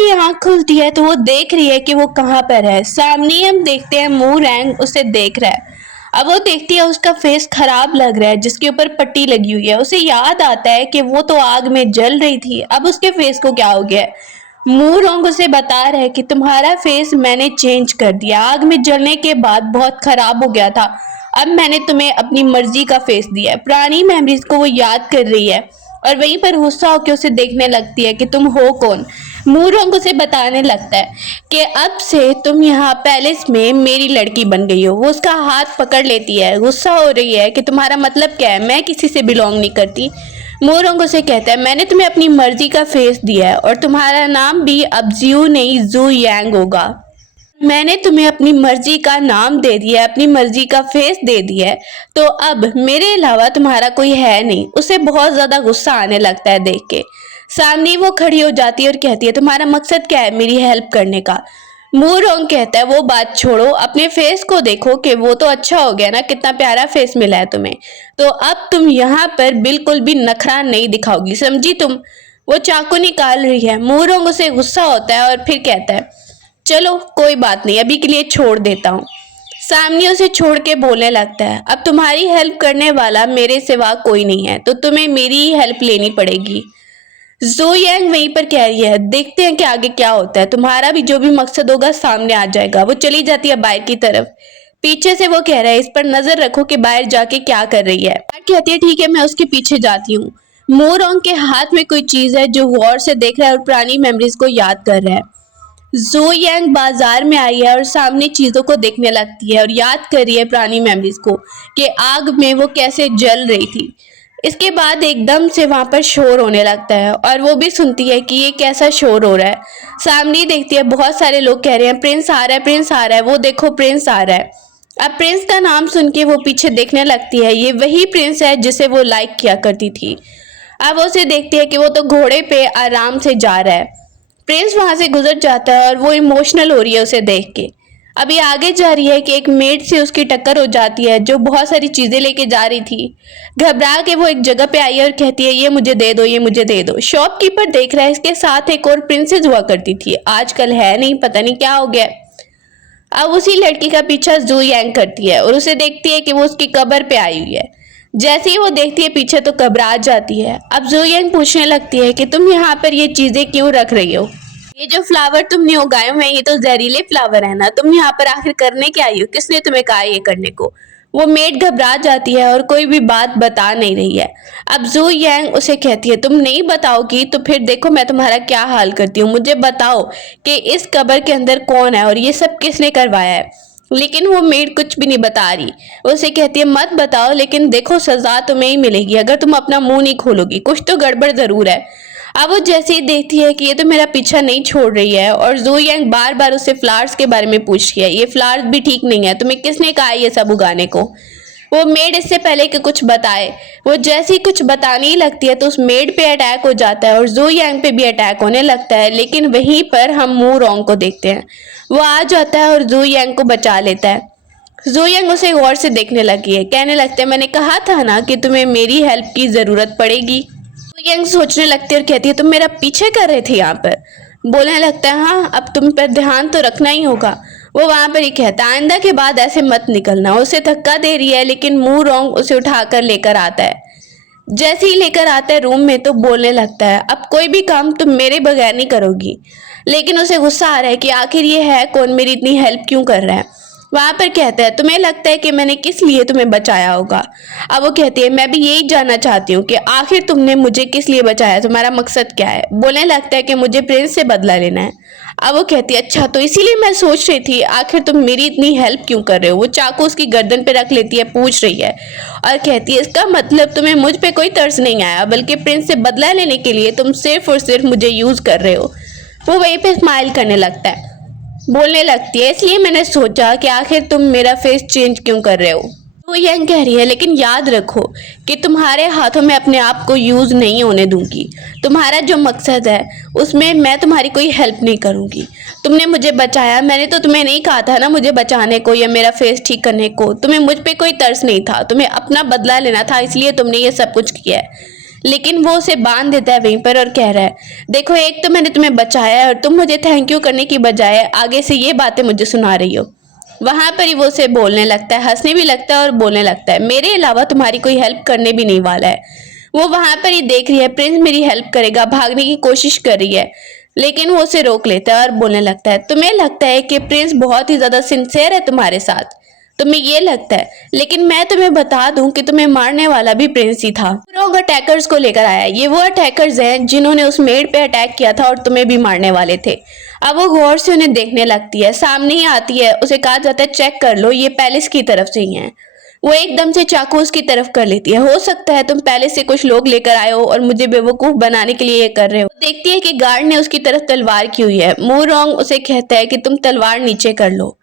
उसकी आंख खुलती है तो वो देख रही है कि वो कहाँ पर है। सामने हम देखते हैं मूरैंग उसे देख रहा है। अब वो देखती है उसका फेस खराब लग रहा है जिसके ऊपर पट्टी लगी हुई है। उसे याद आता है कि वो तो आग में जल रही थी, अब उसके फेस को क्या हो गया है। मूरैंग उसे बता रहा है कि तुम्हारा फेस मैंने चेंज कर दिया, आग में जलने के बाद बहुत खराब हो गया था, अब मैंने तुम्हें अपनी मर्जी का फेस दिया है। पुरानी मेमोरीज को वो याद कर रही है और वहीं पर गुस्सा होकर उसे देखने लगती है कि तुम हो कौन। मूरैंग उसे बताने लगता है कि अब से तुम यहाँ पैलेस में मेरी लड़की बन गई हो। वो उसका हाथ पकड़ लेती है, गुस्सा हो रही है कि तुम्हारा मतलब क्या है, मैं किसी से बिलोंग नहीं करती। मूरैंग उसे कहता है मैंने तुम्हें अपनी मर्जी का फेस दिया है और तुम्हारा नाम भी अब जियो नहीं जू यांग होगा। मैंने तुम्हें अपनी मर्जी का नाम दे दिया है, अपनी मर्जी का फेस दे दिया है, तो अब मेरे अलावा तुम्हारा कोई है नहीं। उसे बहुत ज्यादा गुस्सा आने लगता है देख के। सामने वो खड़ी हो जाती है और कहती है तुम्हारा मकसद क्या है मेरी हेल्प करने का। मूरैंग कहता है वो बात छोड़ो, अपने फेस को देखो कि वो तो अच्छा हो गया ना, कितना प्यारा फेस मिला है तुम्हें, तो अब तुम यहाँ पर बिल्कुल भी नखरा नहीं दिखाओगी, समझी तुम। वो चाकू निकाल रही है। मूरैंग उसे गुस्सा होता है और फिर कहता है चलो कोई बात नहीं, अभी के लिए छोड़ देता हूँ। सामने उसे छोड़ के बोलने लगता है अब तुम्हारी हेल्प करने वाला मेरे सिवा कोई नहीं है, तो तुम्हें मेरी ही हेल्प लेनी पड़ेगी। ज़ू यांग वहीं पर कह रही है देखते हैं कि आगे क्या होता है, तुम्हारा भी जो भी मकसद होगा सामने आ जाएगा। वो चली जाती है बाहर की तरफ। पीछे से वो कह रहा है इस पर नजर रखो कि बाहर जाके क्या कर रही है। कहती है ठीक है मैं उसके पीछे जाती हूँ। मूरैंग के हाथ में कोई चीज है जो गौर से देख रहा है और पुरानी मेमोरीज को याद कर रहा है। ज़ू यांग बाजार में आई है और सामने चीजों को देखने लगती है और याद कर रही है पुरानी मेमोरीज को कि आग में वो कैसे जल रही थी। इसके बाद एकदम से वहां पर शोर होने लगता है और वो भी सुनती है कि ये कैसा शोर हो रहा है। सामने देखती है बहुत सारे लोग कह रहे हैं प्रिंस आ रहा है, प्रिंस आ रहा है, वो देखो प्रिंस आ रहा है। अब प्रिंस का नाम सुन के वो पीछे देखने लगती है, ये वही प्रिंस है जिसे वो लाइक किया करती थी। अब वो उसे देखती है कि वो तो घोड़े पे आराम से जा रहा है। प्रिंस वहां से गुजर जाता है और वो इमोशनल हो रही है उसे देख के। अभी आगे जा रही है कि एक मेड से उसकी टक्कर हो जाती है जो बहुत सारी चीजें लेके जा रही थी। घबरा के वो एक जगह पे आई है और कहती है ये मुझे दे दो, ये मुझे दे दो। शॉपकीपर देख रहा है इसके साथ एक और प्रिंसेस हुआ करती थी, आजकल है नहीं, पता नहीं क्या हो गया। अब उसी लड़की का पीछा ज़ू यांग करती है और उसे देखती है कि वो उसकी कब्र पे आई हुई है। जैसे ही वो देखती है पीछे तो घबरा जाती है। अब ज़ू यांग पूछने लगती है कि तुम यहाँ पर ये चीजें क्यों रख रही हो, ये जो फ्लावर तुमने उगाए हुए हैं ये तो जहरीले फ्लावर है ना, तुम यहाँ पर आखिर करने क्या आई हो, किसने तुम्हें कहा ये करने को। वो मेड घबरा जाती है और कोई भी बात बता नहीं रही है। अब ज़ू यांग उसे कहती है तुम नहीं बताओगी तो फिर देखो मैं तुम्हारा क्या हाल करती हूँ, मुझे बताओ कि इस कब्र के अंदर कौन है और ये सब किसने करवाया है। लेकिन वो मेड कुछ भी नहीं बता रही। वो उसे कहती है मत बताओ, लेकिन देखो सजा तुम्हें ही मिलेगी अगर तुम अपना मुंह नहीं खोलोगी, कुछ तो गड़बड़ जरूर है। अब वो जैसे ही देखती है कि ये तो मेरा पीछा नहीं छोड़ रही है और ज़ू यांग बार बार उससे फ्लावर्स के बारे में पूछ रही है, ये फ्लावर्स भी ठीक नहीं है, तुम्हें किसने कहा ये सब उगाने को। वो मेड इससे पहले कि कुछ बताए, वो जैसे ही कुछ बताने ही लगती है तो उस मेड पे अटैक हो जाता है और ज़ू यांग पे भी अटैक होने लगता है। लेकिन वहीं पर हम मूरैंग को देखते हैं, वो आ जाता है और ज़ू यांग को बचा लेता है। ज़ू यांग उसे गौर से देखने लगी है, कहने लगता है मैंने कहा था ना कि तुम्हें मेरी हेल्प की जरूरत पड़ेगी। यंग सोचने लगती है और कहती है तुम मेरा पीछे कर रहे थे यहाँ पर। बोलने लगता है हाँ अब तुम पर ध्यान तो रखना ही होगा। वो वहां पर ही कहता है आइंदा के बाद ऐसे मत निकलना। उसे धक्का दे रही है लेकिन मूरैंग उसे उठाकर लेकर आता है। जैसे ही लेकर आता है रूम में तो बोलने लगता है अब कोई भी काम तुम मेरे बगैर नहीं करोगी। लेकिन उसे गुस्सा आ रहा है कि आखिर ये है कौन, मेरी इतनी हेल्प क्यों कर रहा है। वहां पर कहता है तुम्हें लगता है कि मैंने किस लिए तुम्हें बचाया होगा। अब वो कहती है मैं भी यही जानना चाहती हूँ कि आखिर तुमने मुझे किस लिए बचाया, तुम्हारा मकसद क्या है। बोलने लगता है कि मुझे प्रिंस से बदला लेना है। अब वो कहती है अच्छा तो इसीलिए मैं सोच रही थी आखिर तुम मेरी इतनी हेल्प क्यों कर रहे हो। वो चाकू उसकी गर्दन पे रख लेती है, पूछ रही है और कहती है इसका मतलब तुम्हें मुझ पे कोई तरस नहीं आया, बल्कि प्रिंस से बदला लेने के लिए तुम सिर्फ और सिर्फ मुझे यूज कर रहे हो। वो वहीं पे स्माइल करने लगता है, बोलने लगती है इसलिए मैंने सोचा कि आखिर तुम मेरा फेस चेंज क्यों कर रहे हो। वो यंग कह रही है लेकिन याद रखो कि तुम्हारे हाथों में अपने आप को यूज नहीं होने दूंगी। तुम्हारा जो मकसद है उसमें मैं तुम्हारी कोई हेल्प नहीं करूंगी। तुमने मुझे बचाया, मैंने तो तुम्हें नहीं कहा था ना मुझे बचाने को या मेरा फेस ठीक करने को। तुम्हें मुझ पे कोई तरस नहीं था, तुम्हें अपना बदला लेना था, इसलिए तुमने ये सब कुछ किया है। लेकिन वो उसे बांध देता है वहीं पर और कह रहा है, देखो एक तो मैंने तुम्हें बचाया है और तुम मुझे थैंक यू करने की बजाय आगे से ये बातें मुझे सुना रही हो। वहां पर ही वो उसे बोलने लगता है, हंसने भी लगता है और बोलने लगता है, मेरे अलावा तुम्हारी कोई हेल्प करने भी नहीं वाला है। वो वहां पर ही देख रही है प्रिंस मेरी हेल्प करेगा, भागने की कोशिश कर रही है, लेकिन वो उसे रोक लेता है और बोलने लगता है, तुम्हें लगता है कि प्रिंस बहुत ही ज्यादा सिंसियर है तुम्हारे साथ, तुम्हें ये लगता है, लेकिन मैं तुम्हें बता दूं कि तुम्हें मारने वाला भी प्रिंस ही था। लोग अटैकर्स को लेकर आया, ये वो अटैकर्स हैं जिन्होंने उस मेड पे अटैक किया था और तुम्हें भी मारने वाले थे। अब वो गौर से उन्हें देखने लगती है, सामने ही आती है, उसे कहा जाता है चेक कर लो ये पैलेस की तरफ से ही है। वो एकदम से चाकू उसकी तरफ कर लेती है, हो सकता है तुम पैलेस से कुछ लोग लेकर आए हो और मुझे बेवकूफ बनाने के लिए ये कर रहे हो। देखती है कि गार्ड ने उसकी तरफ तलवार की हुई है। मूरोंग उसे कहता है कि तुम तलवार नीचे कर लो।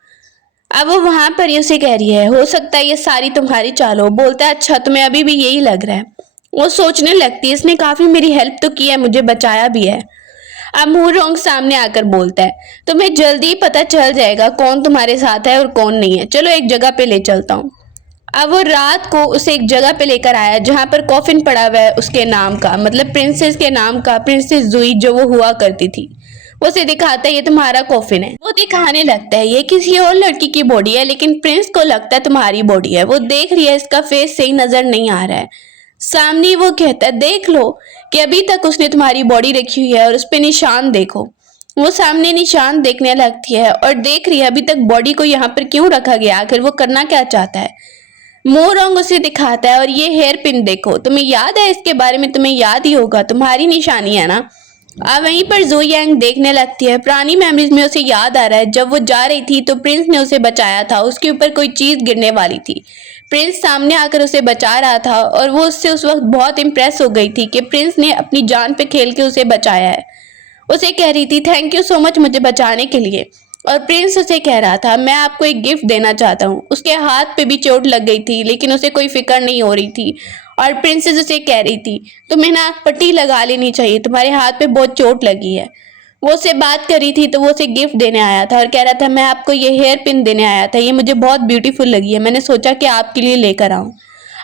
अब वो वहां पर ही उसे कह रही है, हो सकता है ये सारी तुम्हारी चाल हो। बोलता है, अच्छा तुम्हें अभी भी यही लग रहा है। वो सोचने लगती है, इसने काफी मेरी हेल्प तो की है, मुझे बचाया भी है। अब मूरोंग सामने आकर बोलता है, तुम्हें जल्दी पता चल जाएगा कौन तुम्हारे साथ है और कौन नहीं है, चलो एक जगह पे ले चलता हूँ। अब वो रात को उसे एक जगह पे लेकर आया जहां पर कॉफिन पड़ा हुआ है उसके नाम का, मतलब प्रिंसेस के नाम का, प्रिंसेस जुई जो वो हुआ करती थी। वो उसे दिखाता है ये तुम्हारा कॉफिन है। वो दिखाने लगता है ये किसी और लड़की की बॉडी है, लेकिन प्रिंस को लगता है तुम्हारी बॉडी है। वो देख रही है इसका फेस सही नजर नहीं आ रहा है। सामने वो कहता है, देख लो कि अभी तक उसने तुम्हारी बॉडी रखी हुई है और उस पर निशान देखो। वो सामने निशान देखने लगती है और देख रही है अभी तक बॉडी को यहाँ पर क्यों रखा गया, आखिर वो करना क्या चाहता है। मोरंग उसे दिखाता है और ये हेयर पिन देखो, तुम्हें याद है इसके बारे में, तुम्हें याद ही होगा, तुम्हारी निशानी है ना। अब वहीं पर ज़ोई यांग देखने लगती है, पुरानी मेमोरीज में उसे याद आ रहा है जब वो जा रही थी तो प्रिंस ने उसे बचाया था, उसके ऊपर कोई चीज गिरने वाली थी, प्रिंस सामने आकर उसे बचा रहा था और वो उससे उस वक्त बहुत इम्प्रेस हो गई थी कि प्रिंस ने अपनी जान पे खेल के उसे बचाया है। उसे कह रही थी थैंक यू सो मच मुझे बचाने के लिए, और प्रिंस उसे कह रहा था मैं आपको एक गिफ्ट देना चाहता हूँ। उसके हाथ पे भी चोट लग गई थी लेकिन उसे कोई फिक्र नहीं हो रही थी, और प्रिंसेस उसे कह रही थी तुम्हें ना पट्टी लगा लेनी चाहिए, तुम्हारे हाथ पे बहुत चोट लगी है। वो उससे बात कर रही थी तो वो उसे गिफ्ट देने आया था और कह रहा था मैं आपको ये हेयर पिन देने आया था, ये मुझे बहुत ब्यूटीफुल लगी है, मैंने सोचा कि आपके लिए लेकर आऊं।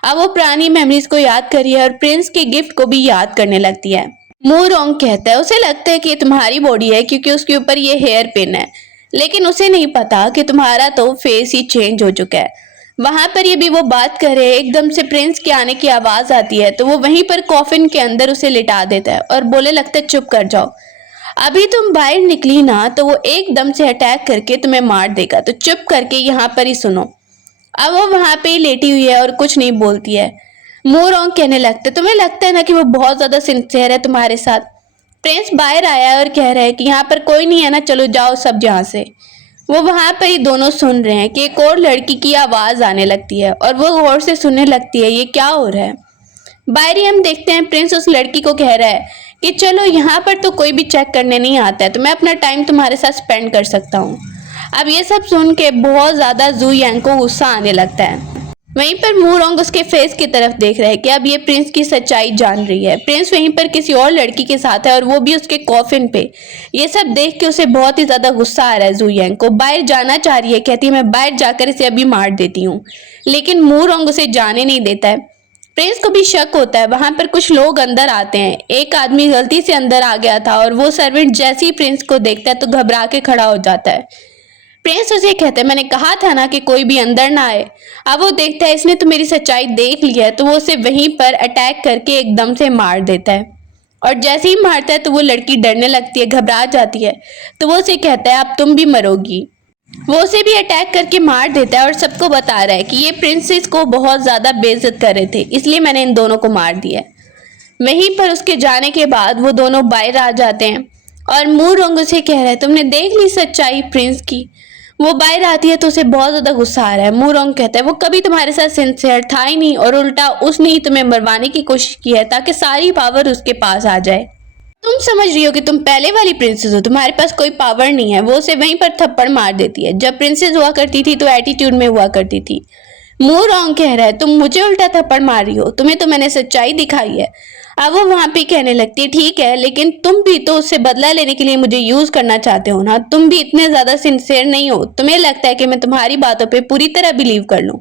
अब वो पुरानी मेमोरीज को याद कर रही है और प्रिंस के गिफ्ट को भी याद करने लगती है। मूरोंग कहता है उसे लगता है कि ये तुम्हारी बॉडी है क्योंकि उसके ऊपर ये हेयर पिन है, लेकिन उसे नहीं पता कि तुम्हारा तो फेस ही चेंज हो चुका है। वहां पर ये भी वो बात करे, एकदम से प्रिंस के आने की आवाज आती है तो वो वहीं पर कॉफिन के अंदर उसे लिटा देता है और बोले लगता है चुप कर जाओ, अभी तुम बाहर निकली ना तो वो एकदम से अटैक करके तुम्हें मार देगा, तो चुप करके यहाँ पर ही सुनो। अब वो वहां पे ही लेटी हुई है और कुछ नहीं बोलती है। मूरोंग कहने लगता है तुम्हें लगता है ना कि वो बहुत ज्यादा सिंसियर है तुम्हारे साथ। प्रिंस बाहर आया है और कह रहा है कि यहाँ पर कोई नहीं है ना, चलो जाओ सब यहाँ से। वो वहां पर ही दोनों सुन रहे हैं कि एक और लड़की की आवाज आने लगती है और वो गौर से सुनने लगती है ये क्या हो रहा है। बाहर ही हम देखते हैं प्रिंस उस लड़की को कह रहा है कि चलो यहाँ पर तो कोई भी चेक करने नहीं आता है, तो मैं अपना टाइम तुम्हारे साथ स्पेंड कर सकता हूँ। अब ये सब सुन के बहुत ज्यादा ज़ोई यांग को गुस्सा आने लगता है। वहीं पर मूरोंग उसके फेस की तरफ देख रहा है कि अब ये प्रिंस की सच्चाई जान रही है। प्रिंस वहीं पर किसी और लड़की के साथ है और वो भी उसके कॉफिन पे। ये सब देख के उसे बहुत ही ज्यादा गुस्सा आ रहा है। ज़ोई यांग को बाहर जाना चाह रही है, कहती है मैं बाहर जाकर इसे अभी मार देती हूँ, लेकिन मूरोंग उसे जाने नहीं देता है। प्रिंस को भी शक होता है, वहां पर कुछ लोग अंदर आते हैं। एक आदमी गलती से अंदर आ गया था और वो सर्वेंट जैसे ही प्रिंस को देखता है तो घबरा के खड़ा हो जाता है। प्रिंस उसे कहता है मैंने कहा था ना कि कोई भी अंदर ना आए। अब वो देखता है इसने तो मेरी सच्चाई देख ली है, तो वो उसे वहीं पर अटैक करके एकदम से मार देता है। और जैसे ही मारता है तो वो लड़की डरने लगती है, घबरा जाती है, तो वो उसे कहता है अब तुम भी मरोगी। वो उसे भी अटैक करके मार देता है और सबको बता रहा है कि ये प्रिंसेस को बहुत ज्यादा बेइज्जत कर रहे थे, इसलिए मैंने इन दोनों को मार दिया। वहीं पर उसके जाने के बाद वो दोनों बाहर आ जाते हैं और मूरोंग उसे कह रहा है तुमने देख ली सच्चाई प्रिंस की। वो बाहर आती है तो उसे बहुत ज्यादा गुस्सा आ रहा है। मूरोंग कहता है वो कभी तुम्हारे साथ सिंसियर था ही नहीं और उल्टा उसने ही तुम्हें मरवाने की कोशिश की है ताकि सारी पावर उसके पास आ जाए। तुम समझ रही हो कि तुम पहले वाली प्रिंसेस हो, तुम्हारे पास कोई पावर नहीं है। वो उसे वहीं पर थप्पड़ मार देती है। जब प्रिंसेस हुआ करती थी तो एटीट्यूड में हुआ करती थी। मूरोंग कह रहा है तुम मुझे उल्टा थप्पड़ मार रही हो, तुम्हें तो मैंने सच्चाई दिखाई है। अब वो वहां पे कहने लगती है ठीक है, लेकिन तुम भी तो उससे बदला लेने के लिए मुझे यूज करना चाहते हो ना, तुम भी इतने ज्यादा सिंसियर नहीं हो। तुम्हें लगता है कि मैं तुम्हारी बातों पे पूरी तरह बिलीव कर लूं,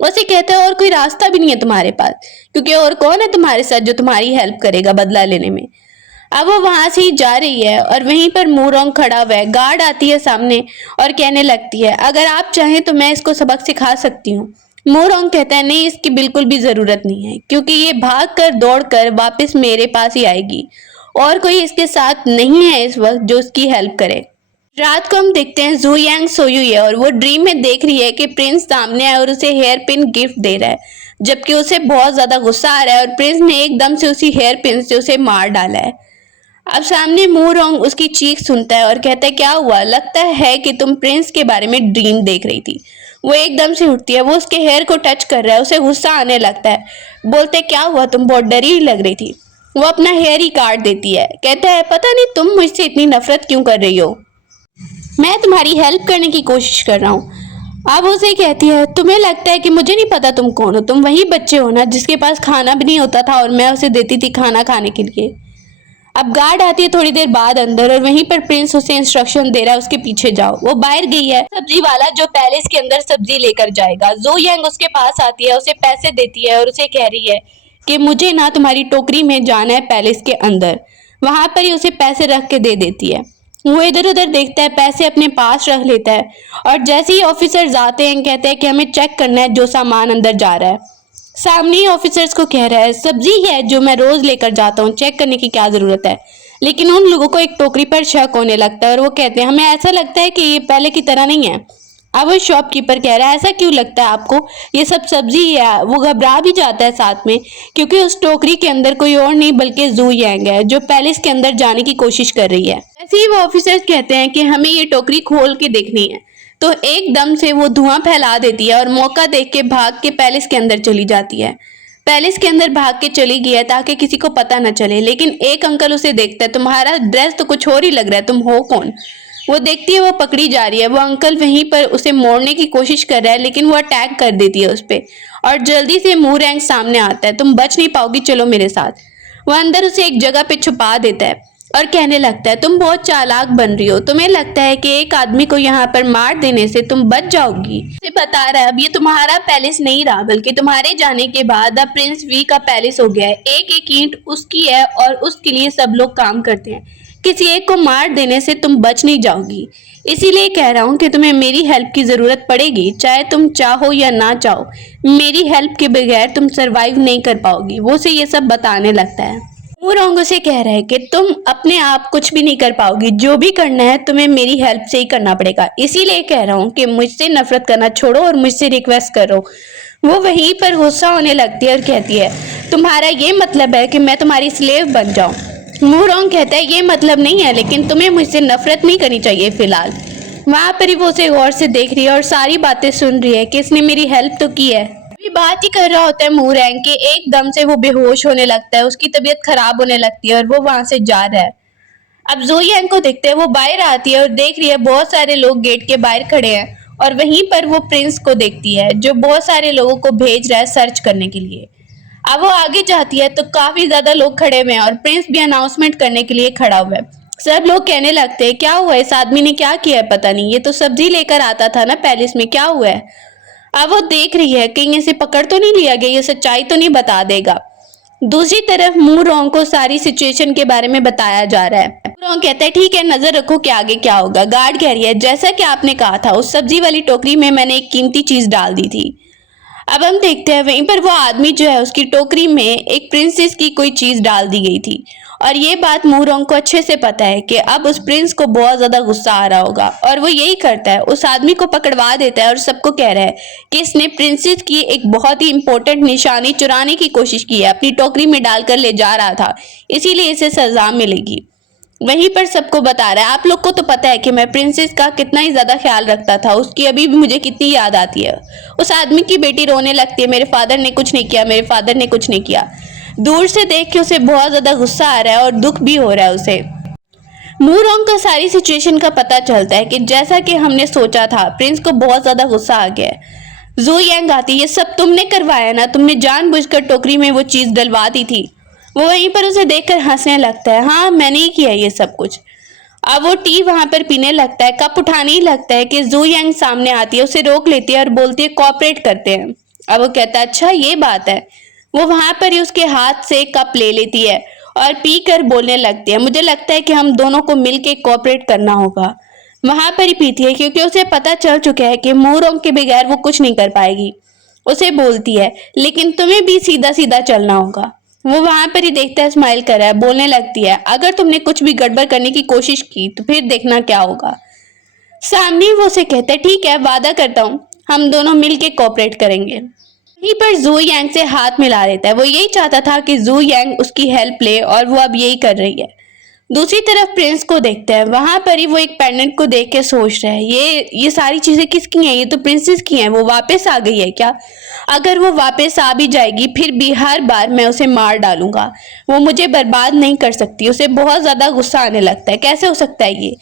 वो उसे कहता है और कोई रास्ता भी नहीं है तुम्हारे पास, क्योंकि और कौन है तुम्हारे साथ जो तुम्हारी हेल्प करेगा बदला लेने में। अब वो वहां से ही जा रही है और वहीं पर मूरोंग खड़ा हुआ है। गार्ड आती है सामने और कहने लगती है अगर आप चाहें तो मैं इसको सबक सिखा सकती हूँ। मूरोंग कहता है नहीं, इसकी बिल्कुल भी जरूरत नहीं है, क्योंकि ये भाग कर दौड़ कर वापिस मेरे पास ही आएगी और कोई इसके साथ नहीं है इस वक्त जो उसकी हेल्प करे। रात को हम देखते हैं जू यांग सोई हुई है और वो ड्रीम में देख रही है कि प्रिंस सामने आए और उसे हेयर पिन गिफ्ट दे रहा है, जबकि उसे बहुत ज्यादा गुस्सा आ रहा है और प्रिंस ने एकदम से उसी हेयर पिन से उसे मार डाला है। अब सामने मूरोंग उसकी चीख सुनता है और कहता है क्या हुआ, लगता है कि तुम प्रिंस के बारे में ड्रीम देख रही थी। वो एकदम से उठती है, वो उसके हेयर को टच कर रहा है, उसे गुस्सा आने लगता है। बोलते क्या हुआ, तुम बहुत डरी लग रही थी। वो अपना हेयर ही काट देती है, कहता है पता नहीं तुम मुझसे इतनी नफरत क्यों कर रही हो, मैं तुम्हारी हेल्प करने की कोशिश कर रहा हूँ। अब उसे कहती है तुम्हें लगता है कि मुझे नहीं पता तुम कौन हो, तुम वही बच्चे हो ना जिसके पास खाना भी नहीं होता था और मैं उसे देती थी खाना खाने के लिए। अब गार्ड आती है थोड़ी देर बाद अंदर और वहीं पर प्रिंस उसे इंस्ट्रक्शन दे रहा है उसके पीछे जाओ। वो बाहर गई है सब्जी वाला जो पैलेस के अंदर सब्जी लेकर जाएगा। जू यांग उसके पास आती है, उसे पैसे देती है और उसे कह रही है कि मुझे ना तुम्हारी टोकरी में जाना है पैलेस के अंदर। वहां पर ही उसे पैसे रख के दे देती है। वो इधर उधर देखता है, पैसे अपने पास रख लेता है और जैसे ही ऑफिसर्स आते हैं कहते हैं कि हमें चेक करना है जो सामान अंदर जा रहा है। सामने ही ऑफिसर्स को कह रहा है सब्जी है जो मैं रोज लेकर जाता हूँ, चेक करने की क्या जरूरत है। लेकिन उन लोगों को एक टोकरी पर शक होने लगता है और वो कहते हैं हमें ऐसा लगता है कि ये पहले की तरह नहीं है। अब वो शॉपकीपर कह रहा है ऐसा क्यों लगता है आपको, ये सब सब्जी है। वो घबरा भी जाता है साथ में, क्योंकि उस टोकरी के अंदर कोई और नहीं बल्कि जू यांग है जो पैलेस के अंदर जाने की कोशिश कर रही है। ऐसे ही वो ऑफिसर्स कहते हैं कि हमें ये टोकरी खोल के देखनी है, तो एकदम से वो धुआं फैला देती है और मौका देख के भाग के पैलेस के अंदर चली जाती है। पैलेस के अंदर भाग के चली गई है ताकि किसी को पता न चले, लेकिन एक अंकल उसे देखता है, तुम्हारा ड्रेस तो कुछ और ही लग रहा है, तुम हो कौन। वो देखती है वो पकड़ी जा रही है। वो अंकल वहीं पर उसे मोड़ने की कोशिश कर रहा है, लेकिन वो अटैक कर देती है उस पर और जल्दी से मूरोंग सामने आता है, तुम बच नहीं पाओगी, चलो मेरे साथ। वो अंदर उसे एक जगह पे छुपा देता है और कहने लगता है तुम बहुत चालाक बन रही हो, तुम्हें लगता है कि एक आदमी को यहाँ पर मार देने से तुम बच जाओगी। उसे बता रहा है अब ये तुम्हारा पैलेस नहीं रहा, बल्कि तुम्हारे जाने के बाद अब प्रिंस वी का पैलेस हो गया है। एक एक ईंट उसकी है और उसके लिए सब लोग काम करते हैं। किसी एक को मार देने से तुम बच नहीं जाओगी, इसीलिए कह रहा हूँ कि तुम्हें मेरी हेल्प की जरूरत पड़ेगी, चाहे तुम चाहो या ना चाहो। मेरी हेल्प के बगैर तुम सरवाइव नहीं कर पाओगी। वो उसे ये सब बताने लगता है। मूरोंग उसे कह रहा है कि तुम अपने आप कुछ भी नहीं कर पाओगी, जो भी करना है तुम्हें मेरी हेल्प से ही करना पड़ेगा, इसीलिए कह रहा हूँ कि मुझसे नफरत करना छोड़ो और मुझसे रिक्वेस्ट करो। वो वहीं पर गुस्सा होने लगती है और कहती है तुम्हारा ये मतलब है कि मैं तुम्हारी स्लेव बन जाऊं। मूरोंग कहता है ये मतलब नहीं है, लेकिन तुम्हें मुझसे नफरत नहीं करनी चाहिए फिलहाल। वहां पर ही वो उसे गौर से देख रही है और सारी बातें सुन रही है कि इसने मेरी हेल्प तो की है। अभी बात ही कर रहा होता है मूरोंग के एकदम से वो बेहोश होने लगता है, उसकी तबीयत खराब होने लगती है और वो वहां से जा रहा है। अब जू यांग को देखते हैं, वो बाहर आती है और देख रही है बहुत सारे लोग गेट के बाहर खड़े हैं और वहीं पर वो प्रिंस को देखती है जो बहुत सारे लोगों को भेज रहा है सर्च करने के लिए। अब वो आगे जाती है तो काफी ज्यादा लोग खड़े हुए हैं और प्रिंस भी अनाउंसमेंट करने के लिए खड़ा हुआ है। सब लोग कहने लगते हैं क्या हुआ, इस आदमी ने क्या किया है पता नहीं, ये तो सब्जी लेकर आता था ना पैलेस में, क्या हुआ है। अब वो देख रही है कहीं इसे पकड़ तो नहीं लिया गया, ये सच्चाई तो नहीं बता देगा। दूसरी तरफ मूरोंग को सारी सिचुएशन के बारे में बताया जा रहा है। मूरोंग कहता है ठीक है, नजर रखो कि आगे क्या होगा। गार्ड कह रही है जैसा कि आपने कहा था उस सब्जी वाली टोकरी में मैंने एक कीमती चीज डाल दी थी। अब हम देखते हैं वहीं पर वो आदमी जो है उसकी टोकरी में एक प्रिंसेस की कोई चीज डाल दी गई थी और ये बात मूरोंग को अच्छे से पता है कि अब उस प्रिंस को बहुत ज्यादा गुस्सा आ रहा होगा और वो यही करता है, उस आदमी को पकड़वा देता है और सबको कह रहा है कि इसने प्रिंसेस की एक बहुत ही इंपॉर्टेंट निशानी चुराने की कोशिश की है, अपनी टोकरी में डालकर ले जा रहा था, इसीलिए इसे सजा मिलेगी। वहीं पर सबको बता रहा है आप लोग को तो पता है कि मैं प्रिंसेस का कितना ही ज्यादा ख्याल रखता था, उसकी अभी भी मुझे कितनी याद आती है। उस आदमी की बेटी रोने लगती है मेरे फादर ने कुछ नहीं किया, मेरे फादर ने कुछ नहीं किया। दूर से देख के उसे बहुत ज्यादा गुस्सा आ रहा है और दुख भी हो रहा है उसे। मूरोंग को सारी सिचुएशन का पता चलता है कि जैसा कि हमने सोचा था प्रिंस को बहुत ज्यादा गुस्सा आ गया है। जू यांग आती ये सब तुमने करवाया ना, तुमने जानबूझकर टोकरी में वो चीज डलवा दी थी। वो वहीं पर उसे देखकर हंसने लगता है, हाँ मैंने ही किया ये सब कुछ। अब वो टी वहां पर पीने लगता है, कप उठाने ही लगता है कि जू यांग सामने आती है, उसे रोक लेती है और बोलती है कोऑपरेट करते हैं। अब वो कहता है अच्छा ये बात है। वो वहां पर ही उसके हाथ से कप ले लेती है और पी कर बोलने लगती है मुझे लगता है कि हम दोनों को मिलके कोऑपरेट करना होगा। वहां पर ही पीती है क्योंकि उसे पता चल चुका है कि मूरों के बगैर वो कुछ नहीं कर पाएगी। उसे बोलती है लेकिन तुम्हें भी सीधा सीधा चलना होगा। वो वहां पर ही देखता है, स्माइल कर रहा है, बोलने लगती है अगर तुमने कुछ भी गड़बड़ करने की कोशिश की तो फिर देखना क्या होगा। सामने वो उसे कहता है ठीक है वादा करता हूँ हम दोनों मिलके कोऑपरेट करेंगे। वहीं पर जू यांग से हाथ मिला लेता है। वो यही चाहता था कि जू यांग उसकी हेल्प ले और वो अब यही कर रही है। दूसरी तरफ प्रिंस को देखता है। वहां पर ही वो एक पेंडेंट को देख के सोच रहा है ये सारी चीजें किसकी हैं? ये तो प्रिंसेस की हैं। वो वापस आ गई है क्या? अगर वो वापस आ भी जाएगी फिर भी हर बार मैं उसे मार डालूंगा। वो मुझे बर्बाद नहीं कर सकती। उसे बहुत ज्यादा गुस्सा आने लगता है, कैसे हो सकता है ये?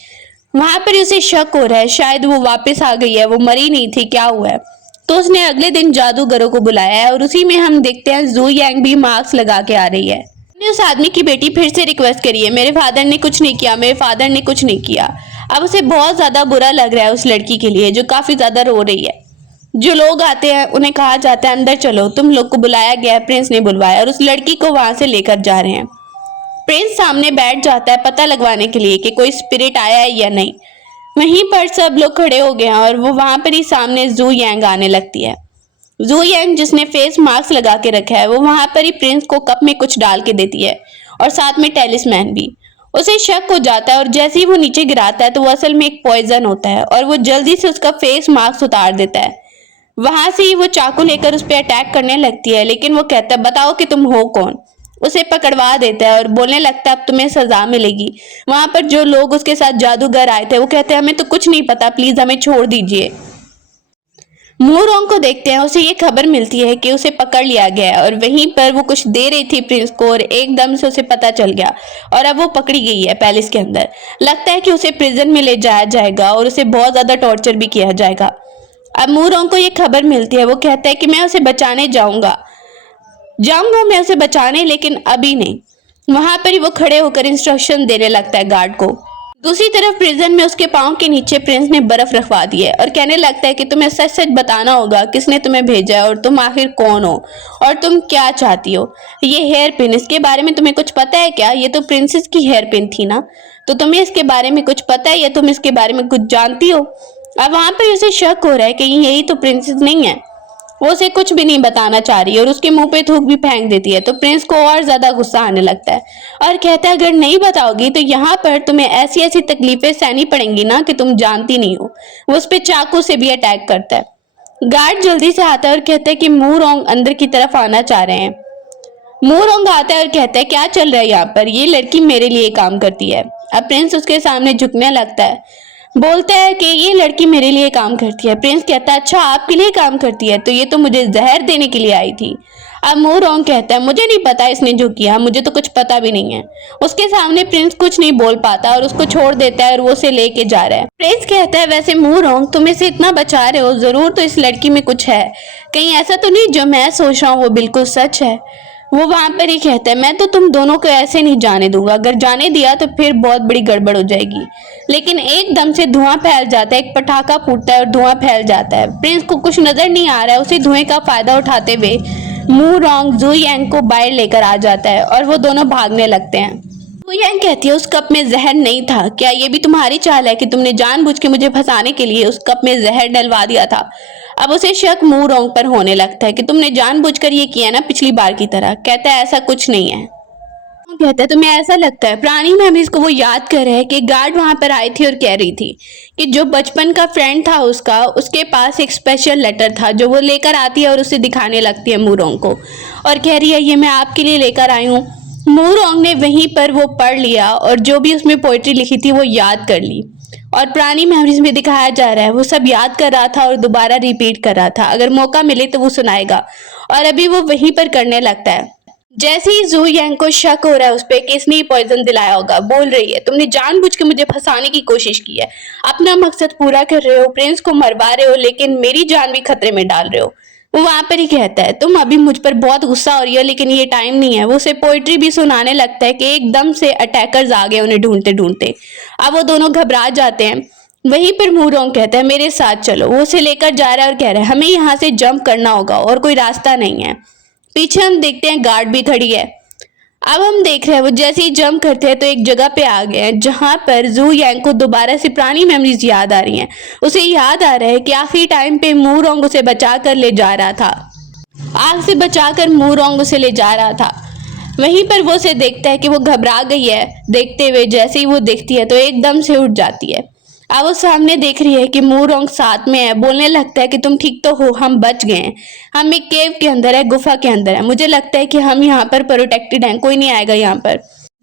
वहां पर उसे शक हो रहा है शायद वो वापस आ गई है, वो मरी नहीं थी, क्या हुआ है? तो उसने अगले दिन जादूगरों को बुलाया है और उसी में हम देखते हैं जू यांग भी मास्क लगा के आ रही है। उस आदमी की बेटी फिर से रिक्वेस्ट करी है मेरे फादर ने कुछ नहीं किया, मेरे फादर ने कुछ नहीं किया। अब उसे बहुत ज्यादा बुरा लग रहा है उस लड़की के लिए जो काफी ज्यादा रो रही है। जो लोग आते हैं उन्हें कहा जाता है अंदर चलो, तुम लोग को बुलाया गया है, प्रिंस ने बुलवाया, और उस लड़की को वहां से लेकर जा रहे हैं। प्रिंस सामने बैठ जाता है पता लगवाने के लिए कि कोई स्पिरिट आया है या नहीं। वहीं पर सब लोग खड़े हो गए हैं और वो वहां पर ही सामने जू यांग आने लगती है। जू यांग जिसने फेस मास्क लगा के रखा है वो वहां पर ही प्रिंस को कप में कुछ डाल के देती है और साथ में टेलिस्मैन भी। उसे शक हो जाता है और जैसे ही वो नीचे गिराता है तो वो असल में एक पॉइजन होता है और वो जल्दी से उसका फेस मास्क उतार देता है। वहां से ही वो चाकू लेकर उस पर अटैक करने लगती है लेकिन वो कहता है बताओ कि तुम हो कौन। उसे पकड़वा देता है और बोलने लगता है अब तुम्हें सजा मिलेगी। वहां पर जो लोग उसके साथ जादूगर आए थे वो कहते हैं हमें तो कुछ नहीं पता, प्लीज हमें छोड़ दीजिए। मूरोंग को देखते हैं, उसे ये खबर मिलती है कि उसे पकड़ लिया गया है और वहीं पर वो कुछ दे रही थी प्रिंस को और एकदम से उसे पता चल गया और अब वो पकड़ी गई है पैलेस के अंदर। लगता है कि उसे प्रिजन में ले जाया जाएगा और उसे बहुत ज्यादा टॉर्चर भी किया जाएगा। अब मूरोंग को ये खबर मिलती है, वो कहता है कि मैं उसे बचाने जाऊंगा मैं उसे बचाने, लेकिन अभी नहीं। वहां पर ही वो खड़े होकर इंस्ट्रक्शन देने लगता है गार्ड को। दूसरी तरफ प्रिजन में उसके पांव के नीचे प्रिंस ने बर्फ रखवा दी है और कहने लगता है कि तुम्हें सच सच बताना होगा किसने तुम्हें भेजा है और तुम आखिर कौन हो और तुम क्या चाहती हो। ये हेयर पिन, इसके बारे में तुम्हें कुछ पता है क्या? ये तो प्रिंसेस की हेयर पिन थी ना, तो तुम्हें इसके बारे में कुछ पता है या तुम इसके बारे में कुछ जानती हो? अब वहां पर उसे शक हो रहा है कि यही तो प्रिंसेस नहीं है। वो उसे कुछ भी नहीं बताना चाह रही और उसके मुंह पे थूक भी फेंक देती है। तो प्रिंस को और ज्यादा गुस्सा आने लगता है और कहता है अगर नहीं बताओगी तो यहाँ पर तुम्हें ऐसी ऐसी तकलीफें सहनी पड़ेंगी ना कि तुम जानती नहीं हो। वो उस पे चाकू से भी अटैक करता है। गार्ड जल्दी से आता है और कहता है कि मूरोंग अंदर की तरफ आना चाह रहे हैं। मूरोंग आता है और कहता है क्या चल रहा है यहाँ पर? ये लड़की मेरे लिए काम करती है। अब प्रिंस उसके सामने झुकने लगता है, बोलता है कि ये लड़की मेरे लिए काम करती है। प्रिंस कहता है अच्छा आपके लिए काम करती है, तो ये तो मुझे जहर देने के लिए आई थी। अब मूरोंग कहता है मुझे नहीं पता इसने जो किया, मुझे तो कुछ पता भी नहीं है। उसके सामने प्रिंस कुछ नहीं बोल पाता और उसको छोड़ देता है और वो उसे लेके जा रहा है। प्रिंस कहता है वैसे मूरोंग तुम इसे इतना बचा रहे हो, जरूर तो इस लड़की में कुछ है, कहीं ऐसा तो नहीं जो मैं सोच रहा हूँ वो बिल्कुल सच है। वो वहां पर ही कहता है मैं तो तुम दोनों को ऐसे नहीं जाने दूंगा, अगर जाने दिया तो फिर बहुत बड़ी गड़बड़ हो जाएगी। लेकिन एकदम से धुआं फैल जाता है, एक पटाखा फूटता है और धुआं फैल जाता है। प्रिंस को कुछ नजर नहीं आ रहा है, उसी धुएं का फायदा उठाते हुए मूरोंग जू यांग को बाहर लेकर आ जाता है और वो दोनों भागने लगते हैं। जू यांग कहती है उस कप में जहर नहीं था, क्या ये भी तुम्हारी चाल है कि तुमने जानबूझ के मुझे फंसाने के लिए उस कप में जहर डलवा दिया था? अब उसे शक मूरोंग पर होने लगता है कि तुमने जानबूझकर ये किया ना पिछली बार की तरह। कहता है ऐसा कुछ नहीं है। कहता है तुम्हें ऐसा लगता है? पुरानी मेमोरीज को वो याद कर रहा है कि गार्ड वहां पर आई थी और कह रही थी कि जो बचपन का फ्रेंड था उसके पास एक स्पेशल लेटर था जो वो लेकर आती है और उसे दिखाने लगती है मूरोंग को और कह रही है ये मैं आपके लिए लेकर आई हूँ। मूरोंग ने वहीं पर वो पढ़ लिया और जो भी उसमें पोइट्री लिखी थी वो याद कर ली और पुरानी मेमोरीज में दिखाया जा रहा है वो सब याद कर रहा था और दोबारा रिपीट कर रहा था। अगर मौका मिले तो वो सुनाएगा और अभी वो वहीं पर करने लगता है। जैसे ही जू यांग को शक हो रहा है उस पर कि इसने पॉइजन दिलाया होगा, बोल रही है तुमने जानबूझ के मुझे फंसाने की कोशिश की है, अपना मकसद पूरा कर रहे हो, प्रिंस को मरवा रहे हो, लेकिन मेरी जान भी खतरे में डाल रहे हो। वो वहां पर ही कहता है तुम अभी मुझ पर बहुत गुस्सा हो रही हो लेकिन ये टाइम नहीं है। वो उसे पोइट्री भी सुनाने लगता है कि एकदम से अटैकर्स आ गए उन्हें ढूंढते ढूंढते। अब वो दोनों घबरा जाते हैं वहीं पर मूरोंग कहता है मेरे साथ चलो। वो उसे लेकर जा रहा है और कह रहा है हमें यहाँ से जंप करना होगा और कोई रास्ता नहीं है। पीछे हम देखते हैं गार्ड भी खड़ी है। अब हम देख रहे हैं वो जैसे ही जंप करते हैं तो एक जगह पे आ गए हैं जहां पर जू यांग को दोबारा से पुरानी मेमोरीज याद आ रही हैं। उसे याद आ रहा है कि आखिरी टाइम पे मूरोंग उसे बचा कर ले जा रहा था, आग से बचाकर मूरोंग उसे ले जा रहा था। वहीं पर वो उसे देखता है कि वो घबरा गई है। देखते हुए जैसे ही वो देखती है तो एकदम से उठ जाती है। अब वो सामने देख रही है कि मूरोंग साथ में है। बोलने लगता है कि तुम ठीक तो हो, हम बच गए हैं, हम एक केव के अंदर है, गुफा के अंदर है, मुझे लगता है कि हम यहाँ पर प्रोटेक्टेड हैं, कोई नहीं आएगा यहाँ पर।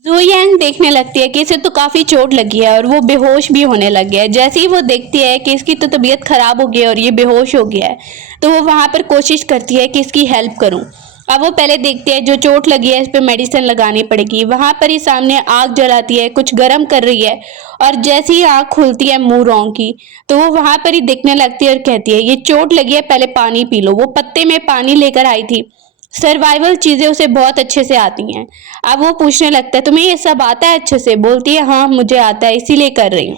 जू यांग देखने लगती है कि इसे तो काफी चोट लगी है और वो बेहोश भी होने लग गया है। जैसे ही वो देखती है कि इसकी तो तबीयत खराब हो गई है और ये बेहोश हो गया है तो वो वहां पर कोशिश करती है कि इसकी हेल्प करूं। अब वो पहले देखती है जो चोट लगी है इस पे मेडिसिन लगानी पड़ेगी। वहां पर ही सामने आग जलाती है, कुछ गर्म कर रही है और जैसे ही आग खुलती है मूरोंग की तो वो वहां पर ही देखने लगती है और कहती है ये चोट लगी है, पहले पानी पी लो। वो पत्ते में पानी लेकर आई थी। सर्वाइवल चीजें उसे बहुत अच्छे से आती हैं। अब वो पूछने लगता है तुम्हें ये सब आता है अच्छे से? बोलती है हाँ मुझे आता है, इसीलिए कर रही हूँ।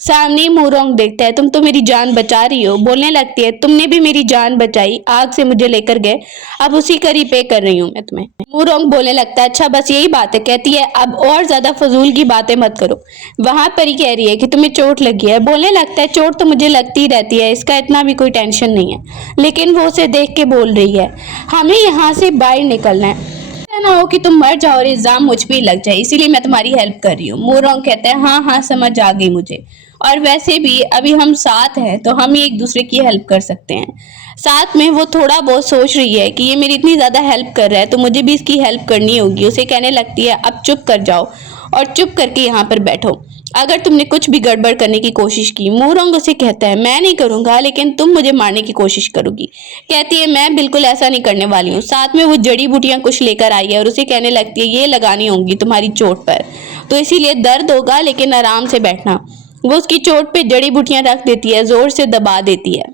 सामने ही मूरोंग देखता है तुम तो मेरी जान बचा रही हो। बोलने लगती है तुमने भी मेरी जान बचाई, आग से मुझे लेकर गए, अब उसी का रिपे कर रही हूँ मैं तुम्हें। मूरोंग बोलने लगता है अच्छा बस यही बात है। कहती है अब और ज्यादा फजूल की बातें मत करो। वहां पर ही कह रही है कि तुम्हें चोट लगी है। बोलने लगता है चोट तो मुझे लगती ही रहती है, इसका इतना भी कोई टेंशन नहीं है। लेकिन वो उसे देख के बोल रही है हमें यहाँ से बाहर निकलना है, ऐसा ना हो कि तुम मर जाओ और इल्जाम मुझ पे ही लग जाए, इसीलिए मैं तुम्हारी हेल्प कर रही हूँ। मूरोंग कहता है हाँ हाँ समझ आ गई मुझे, और वैसे भी अभी हम साथ हैं तो हम ही एक दूसरे की हेल्प कर सकते हैं। साथ में वो थोड़ा बहुत सोच रही है कि ये मेरी इतनी ज्यादा हेल्प कर रहा है तो मुझे भी इसकी हेल्प करनी होगी। उसे कहने लगती है अब चुप कर जाओ और चुप करके यहाँ पर बैठो, अगर तुमने कुछ भी गड़बड़ करने की कोशिश की। मूरोंग उसे कहता है मैं नहीं करूंगा, लेकिन तुम मुझे मारने की कोशिश करोगी। कहती है मैं बिल्कुल ऐसा नहीं करने वाली हूँ। साथ में वो जड़ी बूटियां कुछ लेकर आई है और उसे कहने लगती है ये लगानी होंगी तुम्हारी चोट पर, तो इसीलिए दर्द होगा लेकिन आराम से बैठना। वो उसकी चोट पे जड़ी बूटियां रख देती है, जोर से दबा देती है।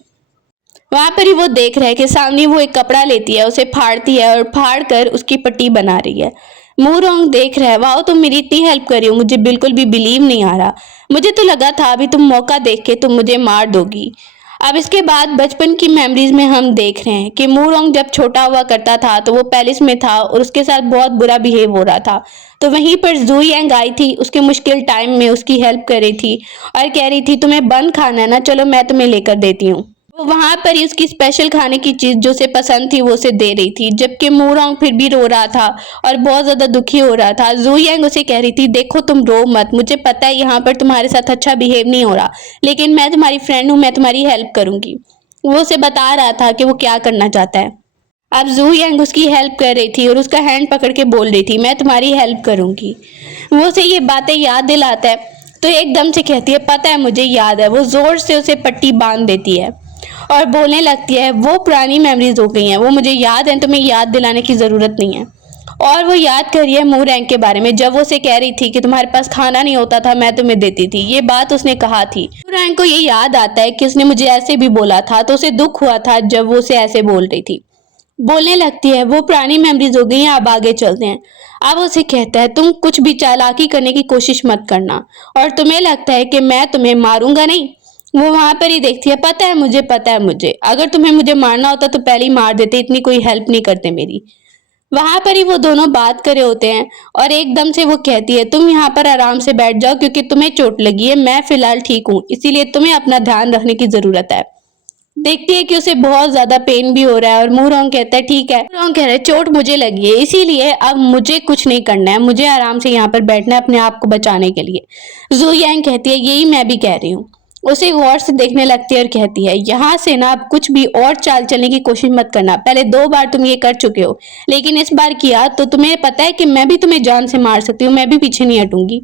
वहां पर ही वो देख रहा है कि सामने वो एक कपड़ा लेती है, उसे फाड़ती है और फाड़ कर उसकी पट्टी बना रही है। मूरोंग देख रहा है वाह तुम मेरी इतनी हेल्प कर रही हो, मुझे बिल्कुल भी बिलीव नहीं आ रहा, मुझे तो लगा था अभी तुम मौका देख के तुम मुझे मार दोगी। अब इसके बाद बचपन की मेमोरीज में हम देख रहे हैं कि मूरोंग जब छोटा हुआ करता था तो वो पैलेस में था और उसके साथ बहुत बुरा बिहेव हो रहा था। तो वहीं पर जू यांग आई थी, उसके मुश्किल टाइम में उसकी हेल्प कर रही थी और कह रही थी तुम्हें बन खाना है ना, चलो मैं तुम्हें लेकर देती हूँ। वो वहां पर ही उसकी स्पेशल खाने की चीज जो उसे पसंद थी वो उसे दे रही थी, जबकि मूरोंग फिर भी रो रहा था और बहुत ज्यादा दुखी हो रहा था। जू यांग उसे कह रही थी देखो तुम रो मत, मुझे पता है यहाँ पर तुम्हारे साथ अच्छा बिहेव नहीं हो रहा, लेकिन मैं तुम्हारी फ्रेंड हूँ, मैं तुम्हारी हेल्प करूंगी। वो उसे बता रहा था कि वो क्या करना चाहता है। अब जू यांग उसकी हेल्प कर रही थी और उसका हैंड पकड़ के बोल रही थी मैं तुम्हारी हेल्प करूंगी। वो उसे ये बातें याद दिलाता है तो एकदम से कहती है पता है मुझे याद है। वो जोर से उसे पट्टी बांध देती है और बोलने लगती है वो पुरानी मेमोरीज हो गई हैं, वो मुझे याद है, तुम्हें याद दिलाने की जरूरत नहीं है। और वो याद कर रही है मूरोंग के बारे में, जब वो उसे कह रही थी कि तुम्हारे पास खाना नहीं होता था मैं तुम्हें देती थी, ये बात उसने कहा थी। मूरोंग को ये याद आता है कि उसने मुझे ऐसे भी बोला था, तो उसे दुख हुआ था जब वो उसे ऐसे बोल रही थी। बोलने लगती है वो पुरानी मेमोरीज हो गई हैं, अब आगे चलते हैं। अब उसे कहता है तुम कुछ भी चालाकी करने की कोशिश मत करना, और तुम्हें लगता है कि मैं तुम्हें मारूंगा नहीं। वो वहां पर ही देखती है पता है मुझे, पता है मुझे, अगर तुम्हें मुझे मारना होता तो पहले ही मार देते, इतनी कोई हेल्प नहीं करते मेरी। वहां पर ही वो दोनों बात कर रहे होते हैं और एकदम से वो कहती है तुम यहाँ पर आराम से बैठ जाओ क्योंकि तुम्हें चोट लगी है, मैं फिलहाल ठीक हूँ, इसीलिए तुम्हें अपना ध्यान रखने की जरूरत है। देखती है कि उसे बहुत ज्यादा पेन भी हो रहा है और मूरोंग कहता है ठीक है। मूरोंग कह रहा है चोट मुझे लगी है इसीलिए अब मुझे कुछ नहीं करना है, मुझे आराम से यहाँ पर बैठना है अपने आप को बचाने के लिए। जू यांग कहती है यही मैं भी कह रही हूँ। उसे गौर से देखने लगती है और कहती है यहाँ से ना अब कुछ भी और चाल चलने की कोशिश मत करना, पहले 2 बार तुम ये कर चुके हो, लेकिन इस बार किया तो तुम्हें पता है कि मैं भी तुम्हें जान से मार सकती हूँ, मैं भी पीछे नहीं हटूंगी।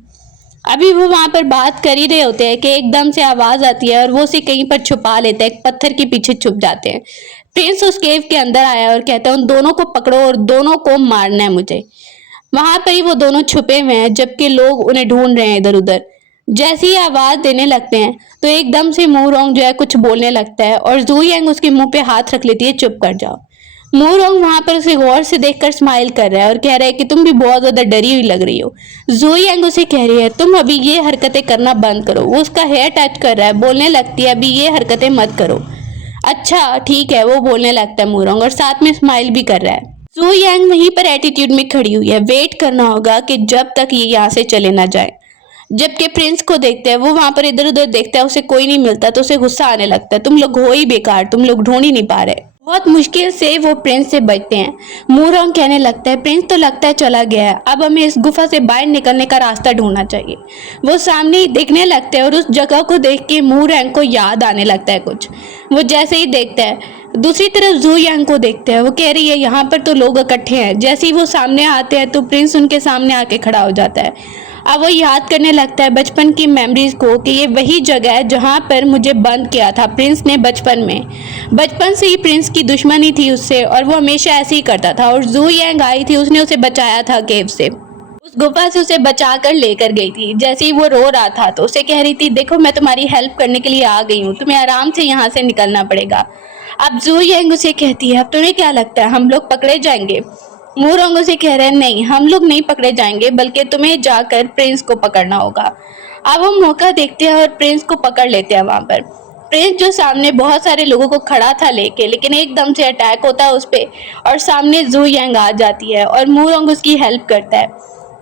अभी वो वहां पर बात कर ही रहे होते हैं कि एकदम से आवाज आती है और वो उसे कहीं पर छुपा लेते हैं, एक पत्थर के पीछे छुप जाते हैं। प्रिंस उस केव के अंदर आया और कहता है उन दोनों को पकड़ो और दोनों को मारना है मुझे। वहां पर ही वो दोनों छुपे हुए हैं जबकि लोग उन्हें ढूंढ रहे हैं इधर उधर। जैसे ही आवाज देने लगते हैं तो एकदम से मूरोंग जो है कुछ बोलने लगता है और जू यांग उसके मुंह पे हाथ रख लेती है चुप कर जाओ। मूरोंग वहां पर उसे गौर से देखकर स्माइल कर रहा है और कह रहा है कि तुम भी बहुत ज्यादा डरी हुई लग रही हो। ज़ू यांग उसे कह रही है तुम अभी ये हरकतें करना बंद करो। वो उसका हेयर टच कर रहा है, बोलने लगती है अभी ये हरकतें मत करो। अच्छा ठीक है, वो बोलने लगता है मूरोंग और साथ में स्माइल भी कर रहा है। ज़ू यांग वहीं पर एटीट्यूड में खड़ी हुई है, वेट करना होगा कि जब तक ये यहाँ से चले ना जाए। जबकि प्रिंस को देखते हैं, वो वहां पर इधर उधर देखता है, उसे कोई नहीं मिलता तो उसे गुस्सा आने लगता है, तुम लोग हो ही बेकार, तुम लोग ढूंढ ही नहीं पा रहे। बहुत मुश्किल से वो प्रिंस से बचते हैं। मूरोंग कहने लगता है प्रिंस तो लगता है चला गया है, अब हमें इस गुफा से बाहर निकलने का रास्ता ढूंढना चाहिए। वो सामने ही देखने लगते हैं और उस जगह को देख के मूरोंग को याद आने लगता है कुछ। वो जैसे ही देखता है दूसरी तरफ ज़ू यांग को देखते हैं, वो कह रही है यहाँ पर तो लोग इकट्ठे हैं। जैसे ही वो सामने आते हैं तो प्रिंस उनके सामने आके खड़ा हो जाता है। अब वो याद करने लगता है बचपन की मेमोरीज को कि ये वही जगह है जहाँ पर मुझे बंद किया था प्रिंस ने बचपन में। बचपन से ही प्रिंस की दुश्मनी थी उससे और वो हमेशा ऐसे ही करता था। और ज़ू यांग आई थी, उसने उसे बचाया था केव से, उस गुफा से उसे बचा कर लेकर गई थी। जैसे ही वो रो रहा था तो उसे कह रही थी देखो मैं तुम्हारी हेल्प करने के लिए आ गई हूँ, तुम्हें आराम से यहाँ से निकलना पड़ेगा। अब ज़ू यांग उसे कहती है अब तुम्हें क्या लगता है हम लोग पकड़े जाएंगे? मूरोंग उसे कह रहे हैं नहीं, हम लोग नहीं पकड़े जाएंगे, बल्कि तुम्हें जाकर प्रिंस को पकड़ना होगा। अब वो मौका देखते हैं और प्रिंस को पकड़ लेते हैं। वहां पर प्रिंस जो सामने बहुत सारे लोगों को खड़ा था लेके, लेकिन एकदम से अटैक होता है उस पर और सामने ज़ू यांग आ जाती है और मूरोंग उसकी हेल्प करता है।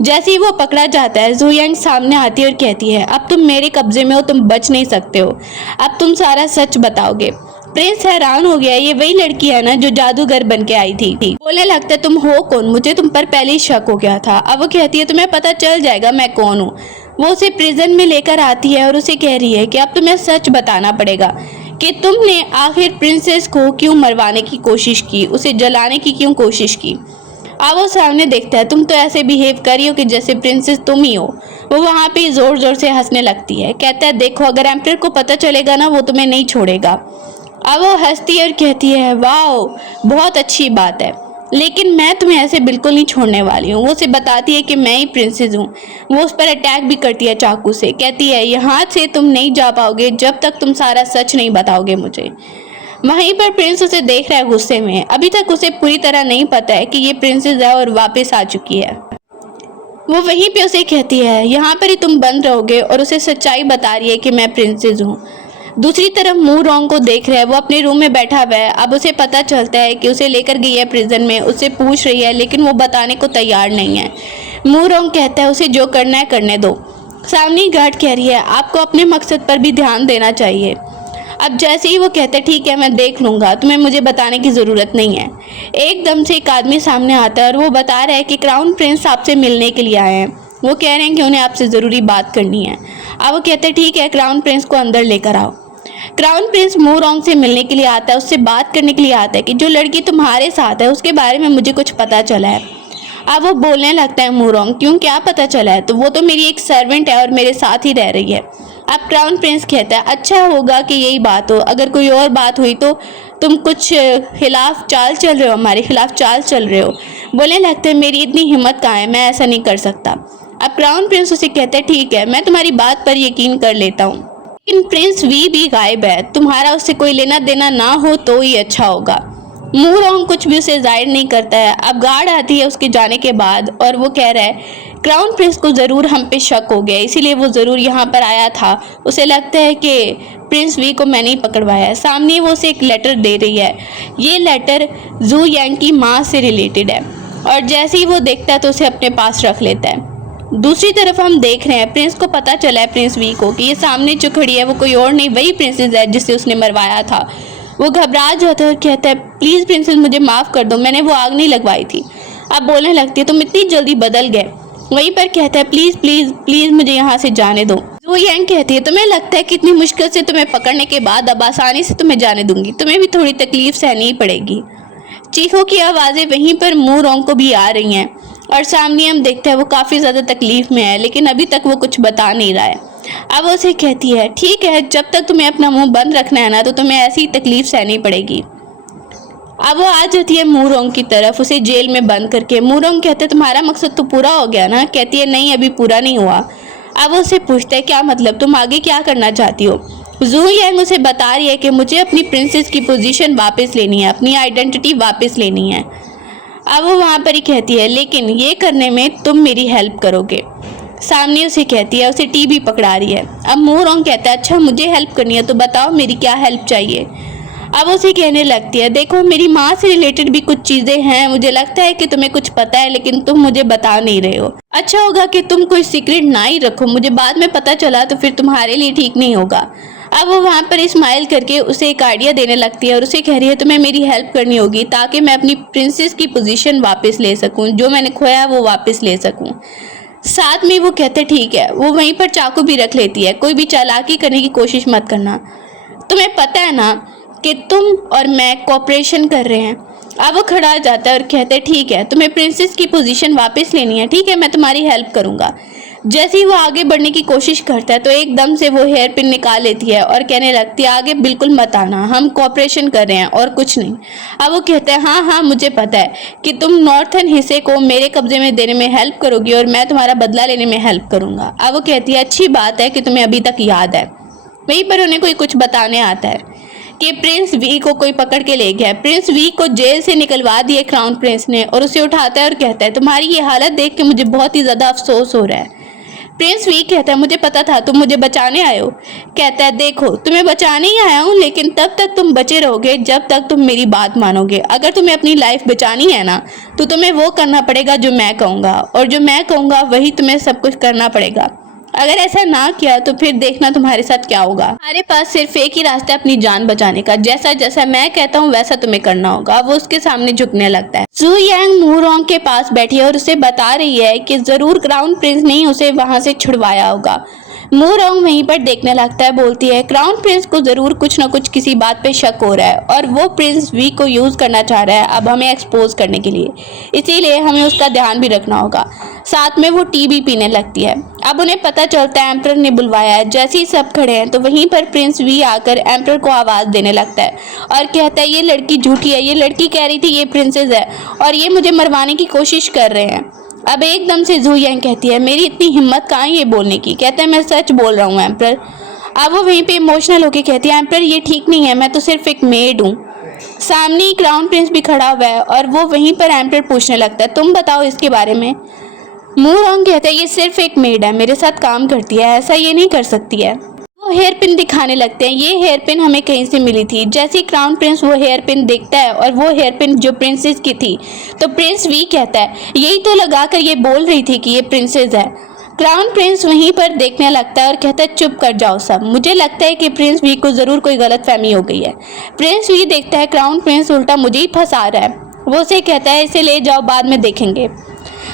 जैसे ही वो पकड़ा जाता है ज़ू यांग सामने आती है और कहती है अब तुम मेरे कब्जे में हो, तुम बच नहीं सकते हो, अब तुम सारा सच बताओगे। प्रिंस हैरान हो गया, ये वही लड़की है ना जो जादूगर बन के आई थी। बोलने लगता है तुम हो कौन, मुझे तुम पर पहले ही शक हो गया था। अब वो कहती है तुम्हें पता चल जाएगा मैं कौन हूँ। वो उसे प्रिजन में लेकर आती है और उसे कह रही है कि अब तुम्हें सच बताना पड़ेगा कि तुमने आखिर प्रिंसेस को क्यों मरवाने की कोशिश की, उसे जलाने की क्यों कोशिश की। अब वो सामने देखता है तुम तो ऐसे बिहेव कर रही हो कि जैसे प्रिंसेस तुम ही हो। वो वहाँ पे जोर जोर से हंसने लगती है, कहता है देखो अगर एम्परर को पता चलेगा ना वो तुम्हें नहीं छोड़ेगा। अब वो हंसती है और कहती है वाह बहुत अच्छी बात है, लेकिन मैं तुम्हें ऐसे बिल्कुल नहीं छोड़ने वाली हूँ। वो उसे बताती है कि मैं ही प्रिंसेस हूँ। वो उस पर अटैक भी करती है चाकू से, कहती है यहाँ से तुम नहीं जा पाओगे जब तक तुम सारा सच नहीं बताओगे मुझे। वहीं पर प्रिंस उसे देख रहा है गुस्से में, अभी तक उसे पूरी तरह नहीं पता है कि ये प्रिंसेस है और वापस आ चुकी है। वो वहीं पे उसे कहती है यहाँ पर ही तुम बंद रहोगे और उसे सच्चाई बता रही है कि मैं प्रिंसेस हूँ। दूसरी तरफ मूरोंग को देख रहा है, वो अपने रूम में बैठा हुआ है। अब उसे पता चलता है कि उसे लेकर गई है प्रिजन में, उससे पूछ रही है लेकिन वो बताने को तैयार नहीं है। मूरोंग कहता है उसे जो करना है करने दो। सामने गार्ड कह रही है आपको अपने मकसद पर भी ध्यान देना चाहिए। अब जैसे ही वो कहते हैं ठीक है मैं देख लूँगा, तुम्हें मुझे बताने की ज़रूरत नहीं है। एकदम से एक आदमी सामने आता है और वो बता रहा है कि क्राउन प्रिंस आपसे मिलने के लिए आए हैं। वो कह रहे हैं कि उन्हें आपसे ज़रूरी बात करनी है। अब वो कहते हैं ठीक है क्राउन प्रिंस को अंदर लेकर आओ। क्राउन प्रिंस मूरोंग से मिलने के लिए आता है, उससे बात करने के लिए आता है कि जो लड़की तुम्हारे साथ है उसके बारे में मुझे कुछ पता चला है। अब वो बोलने लगता है मूरोंग क्यों, क्या पता चला है? तो वो तो मेरी एक सर्वेंट है और मेरे साथ ही रह रही है। अब क्राउन प्रिंस कहता है अच्छा होगा कि यही बात हो, अगर कोई और बात हुई तो तुम कुछ खिलाफ चाल चल रहे हो, हमारे खिलाफ चाल चल रहे हो। बोलने लगते हैं मेरी इतनी हिम्मत कहाँ है, मैं ऐसा नहीं कर सकता। अब क्राउन प्रिंस उसे कहता है ठीक है मैं तुम्हारी बात पर यकीन कर लेता हूँ, लेकिन प्रिंस वी भी गायब है, तुम्हारा उससे कोई लेना देना ना हो तो ही अच्छा होगा। मूरोंग कुछ भी उसे जाहिर नहीं करता है। अब गार्ड आती है उसके जाने के बाद और वो कह रहा है क्राउन प्रिंस को ज़रूर हम पे शक हो गया, इसीलिए वो ज़रूर यहाँ पर आया था। उसे लगता है कि प्रिंस वी को मैंने ही पकड़वाया है। सामने वो उसे एक लेटर दे रही है, ये लेटर ज़ू यांग की माँ से रिलेटेड है और जैसे ही वो देखता है तो उसे अपने पास रख लेता है। दूसरी तरफ हम देख रहे हैं प्रिंस को पता चला है प्रिंस वी को कि ये सामने जो खड़ी है वो कोई और नहीं वही प्रिंसेस है जिसे उसने मरवाया था। वो घबरा जाता है और कहता है प्लीज़ प्रिंसेस मुझे माफ़ कर दो, मैंने वो आग नहीं लगवाई थी। अब बोलने लगती है तुम इतनी जल्दी बदल गए। वहीं पर कहता है प्लीज़ प्लीज़ प्लीज़ मुझे यहाँ से जाने दो। वो यांग कहती है तुम्हें लगता है कितनी मुश्किल से तुम्हें पकड़ने के बाद अब आसानी से तुम्हें जाने दूंगी, तुम्हें भी थोड़ी तकलीफ सहनी पड़ेगी। चीखों की आवाज़ें वहीं पर मूरोंग को भी आ रही हैं और सामने हम देखते हैं वो काफ़ी ज़्यादा तकलीफ़ में है, लेकिन अभी तक वो कुछ बता नहीं रहा है। अब वो उसे कहती है ठीक है जब तक तुम्हें अपना मुंह बंद रखना है ना तो तुम्हें ऐसी तकलीफ सहनी पड़ेगी। अब वो आ जाती है मूरोंग की तरफ उसे जेल में बंद करके। मूरोंग कहते हैं तुम्हारा मकसद तो पूरा हो गया ना? कहती है नहीं अभी पूरा नहीं हुआ। अब वो उसे पूछता है क्या मतलब, तुम आगे क्या करना चाहती हो? जू यांग उसे बता रही है कि मुझे अपनी प्रिंसेस की पोजीशन वापस लेनी है, अपनी आइडेंटिटी वापस लेनी है। अब वो वहाँ पर ही कहती है लेकिन ये करने में तुम मेरी हेल्प करोगे। सामने उसे कहती है, उसे टीवी पकड़ा रही है। अब मू रॉन्ग कहता है अच्छा मुझे हेल्प करनी है तो बताओ मेरी क्या हेल्प चाहिए। अब उसे कहने लगती है देखो मेरी माँ से रिलेटेड भी कुछ चीज़ें हैं, मुझे लगता है कि तुम्हें कुछ पता है लेकिन तुम मुझे बता नहीं रहे हो। अच्छा होगा कि तुम कोई सीक्रेट ना ही रखो, मुझे बाद में पता चला तो फिर तुम्हारे लिए ठीक नहीं होगा। अब वो वहाँ पर स्माइल करके उसे एक आइडिया देने लगती है और उसे कह रही है तुम्हें मेरी हेल्प करनी होगी ताकि मैं अपनी प्रिंसेस की पोजीशन वापस ले सकूं, जो मैंने खोया है वो वापस ले सकूं। साथ में वो कहते ठीक है। वो वहीं पर चाकू भी रख लेती है, कोई भी चालाकी करने की कोशिश मत करना, तुम्हें पता है ना कि तुम और मैं कोऑपरेशन कर रहे हैं। अब वो खड़ा हो जाता है और कहते हैं ठीक है तुम्हें प्रिंसेस की पोजीशन वापस लेनी है, ठीक है मैं तुम्हारी हेल्प करूंगा। जैसे ही वो आगे बढ़ने की कोशिश करता है तो एकदम से वो हेयर पिन निकाल लेती है और कहने लगती है आगे बिल्कुल मत आना, हम कोऑपरेशन कर रहे हैं और कुछ नहीं। अब वो कहते हैं हाँ हाँ मुझे पता है कि तुम नॉर्थन हिस्से को मेरे कब्जे में देने में हेल्प करोगी और मैं तुम्हारा बदला लेने में हेल्प करूंगा। अब वो कहती है अच्छी बात है कि तुम्हें अभी तक याद है। वहीं पर उन्हें कोई कुछ बताने आता है कि प्रिंस वी को कोई पकड़ के ले गया है। प्रिंस वी को जेल से निकलवा दिया क्राउन प्रिंस ने और उसे उठाता है और कहता है तुम्हारी ये हालत देख के मुझे बहुत ही ज़्यादा अफसोस हो रहा है। प्रिंस वी कहता है मुझे पता था तुम मुझे बचाने आए हो। कहता है देखो तुम्हें बचाने ही आया हूँ लेकिन तब तक तुम बचे रहोगे जब तक तुम मेरी बात मानोगे। अगर तुम्हें अपनी लाइफ बचानी है ना तो तुम्हें वो करना पड़ेगा जो मैं कहूँगा और जो मैं कहूँगा वही तुम्हें सब कुछ करना पड़ेगा। अगर ऐसा ना किया तो फिर देखना तुम्हारे साथ क्या होगा। हमारे पास सिर्फ एक ही रास्ता है अपनी जान बचाने का, जैसा जैसा मैं कहता हूँ वैसा तुम्हें करना होगा। वो उसके सामने झुकने लगता है। जू यांग मू रॉन्ग के पास बैठी है और उसे बता रही है कि जरूर क्राउन प्रिंस ने उसे वहां से छुड़वाया होगा। मू रॉन्ग वहीं पर देखने लगता है, बोलती है क्राउन प्रिंस को जरूर कुछ ना कुछ किसी बात पे शक हो रहा है और वो प्रिंस वी को यूज करना चाह रहा है अब हमें एक्सपोज करने के लिए, इसीलिए हमें उसका ध्यान भी रखना होगा। साथ में वो टी भी पीने लगती है। अब उन्हें पता चलता है एम्परर ने बुलवाया है। जैसे ही सब खड़े हैं तो वहीं पर प्रिंस वी आकर एम्परर को आवाज़ देने लगता है और कहता है ये लड़की झूठी है, ये लड़की कह रही थी ये प्रिंसेस है और ये मुझे मरवाने की कोशिश कर रहे हैं। अब एकदम से जू यांग कहती है मेरी इतनी हिम्मत कहाँ है ये बोलने की। कहता है मैं सच बोल रहा हूँ एम्परर। अब वो वहीं पे इमोशनल होकर कहती है एम्परर ये ठीक नहीं है, मैं तो सिर्फ एक मेड हूँ। सामने ही क्राउन प्रिंस भी खड़ा हुआ है और वो वहीं पर एम्परर पूछने लगता है तुम बताओ इसके बारे में। मू रॉन्ग कहता है ये सिर्फ एक मेड है, मेरे साथ काम करती है, ऐसा ये नहीं कर सकती है। वो हेयर पिन दिखाने लगते हैं, ये हेयर पिन हमें कहीं से मिली थी। जैसे ही क्राउन प्रिंस वो हेयर पिन देखता है और वो हेयर पिन जो प्रिंसेस की थी तो प्रिंस वी कहता है यही तो लगाकर ये बोल रही थी कि ये प्रिंसेस है। क्राउन प्रिंस वहीं पर देखने लगता है और कहता है चुप कर जाओ सब, मुझे लगता है कि प्रिंस वी को ज़रूर कोई गलतफहमी हो गई है। प्रिंस वी देखता है क्राउन प्रिंस उल्टा मुझे ही फंसा रहा है। वो उसे कहता है इसे ले जाओ बाद में देखेंगे।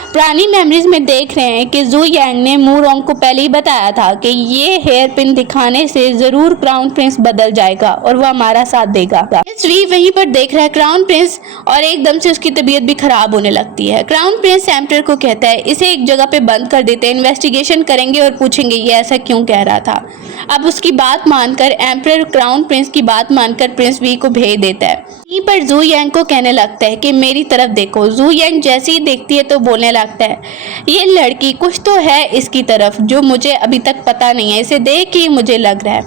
पुरानी मेमोरीज में देख रहे हैं कि जू यांग ने मू रॉन्ग को पहले ही बताया था कि ये हेयर पिन दिखाने से जरूर क्राउन प्रिंस बदल जाएगा और वो हमारा साथ देगा। वी वहीं पर देख रहा है क्राउन प्रिंस और एकदम से उसकी तबीयत भी खराब होने लगती है। क्राउन प्रिंस एम्परर को कहता है इसे एक जगह पे बंद कर देते हैं, इन्वेस्टिगेशन करेंगे और पूछेंगे ये ऐसा क्यों कह रहा था। अब उसकी बात मानकर एम्परर क्राउन प्रिंस की बात मानकर प्रिंस वी को भेज देता है। यहीं पर जू यांग को कहने लगता है कि मेरी तरफ देखो। जू यांग जैसे ही देखती है तो बोलने लगता है ये लड़की कुछ तो है इसकी तरफ जो मुझे अभी तक पता नहीं है, इसे देख के मुझे लग रहा है।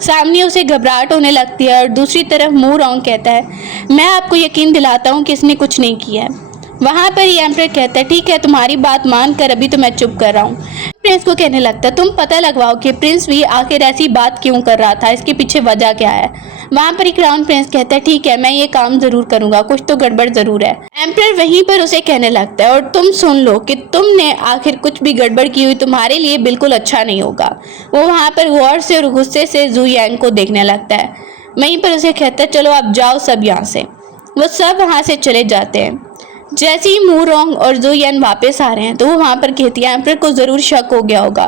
सामने उसे घबराहट होने लगती है और दूसरी तरफ मू रॉन्ग कहता है मैं आपको यकीन दिलाता हूँ कि इसने कुछ नहीं किया है। वहाँ पर ही एम्परर कहता है ठीक है तुम्हारी बात मान कर अभी तो मैं चुप कर रहा हूँ। प्रिंस को कहने लगता है तुम पता लगवाओ कि प्रिंस वी आखिर ऐसी बात क्यों कर रहा था, इसके पीछे वजह क्या है। वहाँ पर ही क्राउन प्रिंस कहता है ठीक है मैं ये काम जरूर करूंगा, कुछ तो गड़बड़ जरूर है। एम्परर वहीं पर उसे कहने लगता है और तुम सुन लो कि तुमने आखिर कुछ भी गड़बड़ की हुई तुम्हारे लिए बिल्कुल अच्छा नहीं होगा। वो वहाँ पर गौर से और गुस्से से जू यांग को देखने लगता है। वहीं पर उसे कहता है चलो अब जाओ सब यहाँ से। वो सब वहाँ से चले जाते हैं। जैसे ही मू रॉन्ग और जू यांग वापस आ रहे हैं तो वो वहाँ पर कहती है एम्परर को ज़रूर शक हो गया होगा।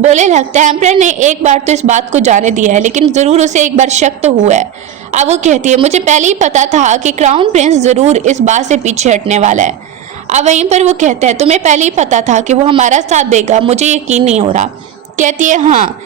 बोले लगता है एम्परर ने एक बार तो इस बात को जाने दिया है लेकिन ज़रूर उसे एक बार शक तो हुआ है। अब वो कहती है मुझे पहले ही पता था कि क्राउन प्रिंस ज़रूर इस बात से पीछे हटने वाला है। अब वहीं पर वो कहता है तुम्हें पहले ही पता था कि वो हमारा साथ देगा, मुझे यकीन नहीं हो रहा। कहती है हाँ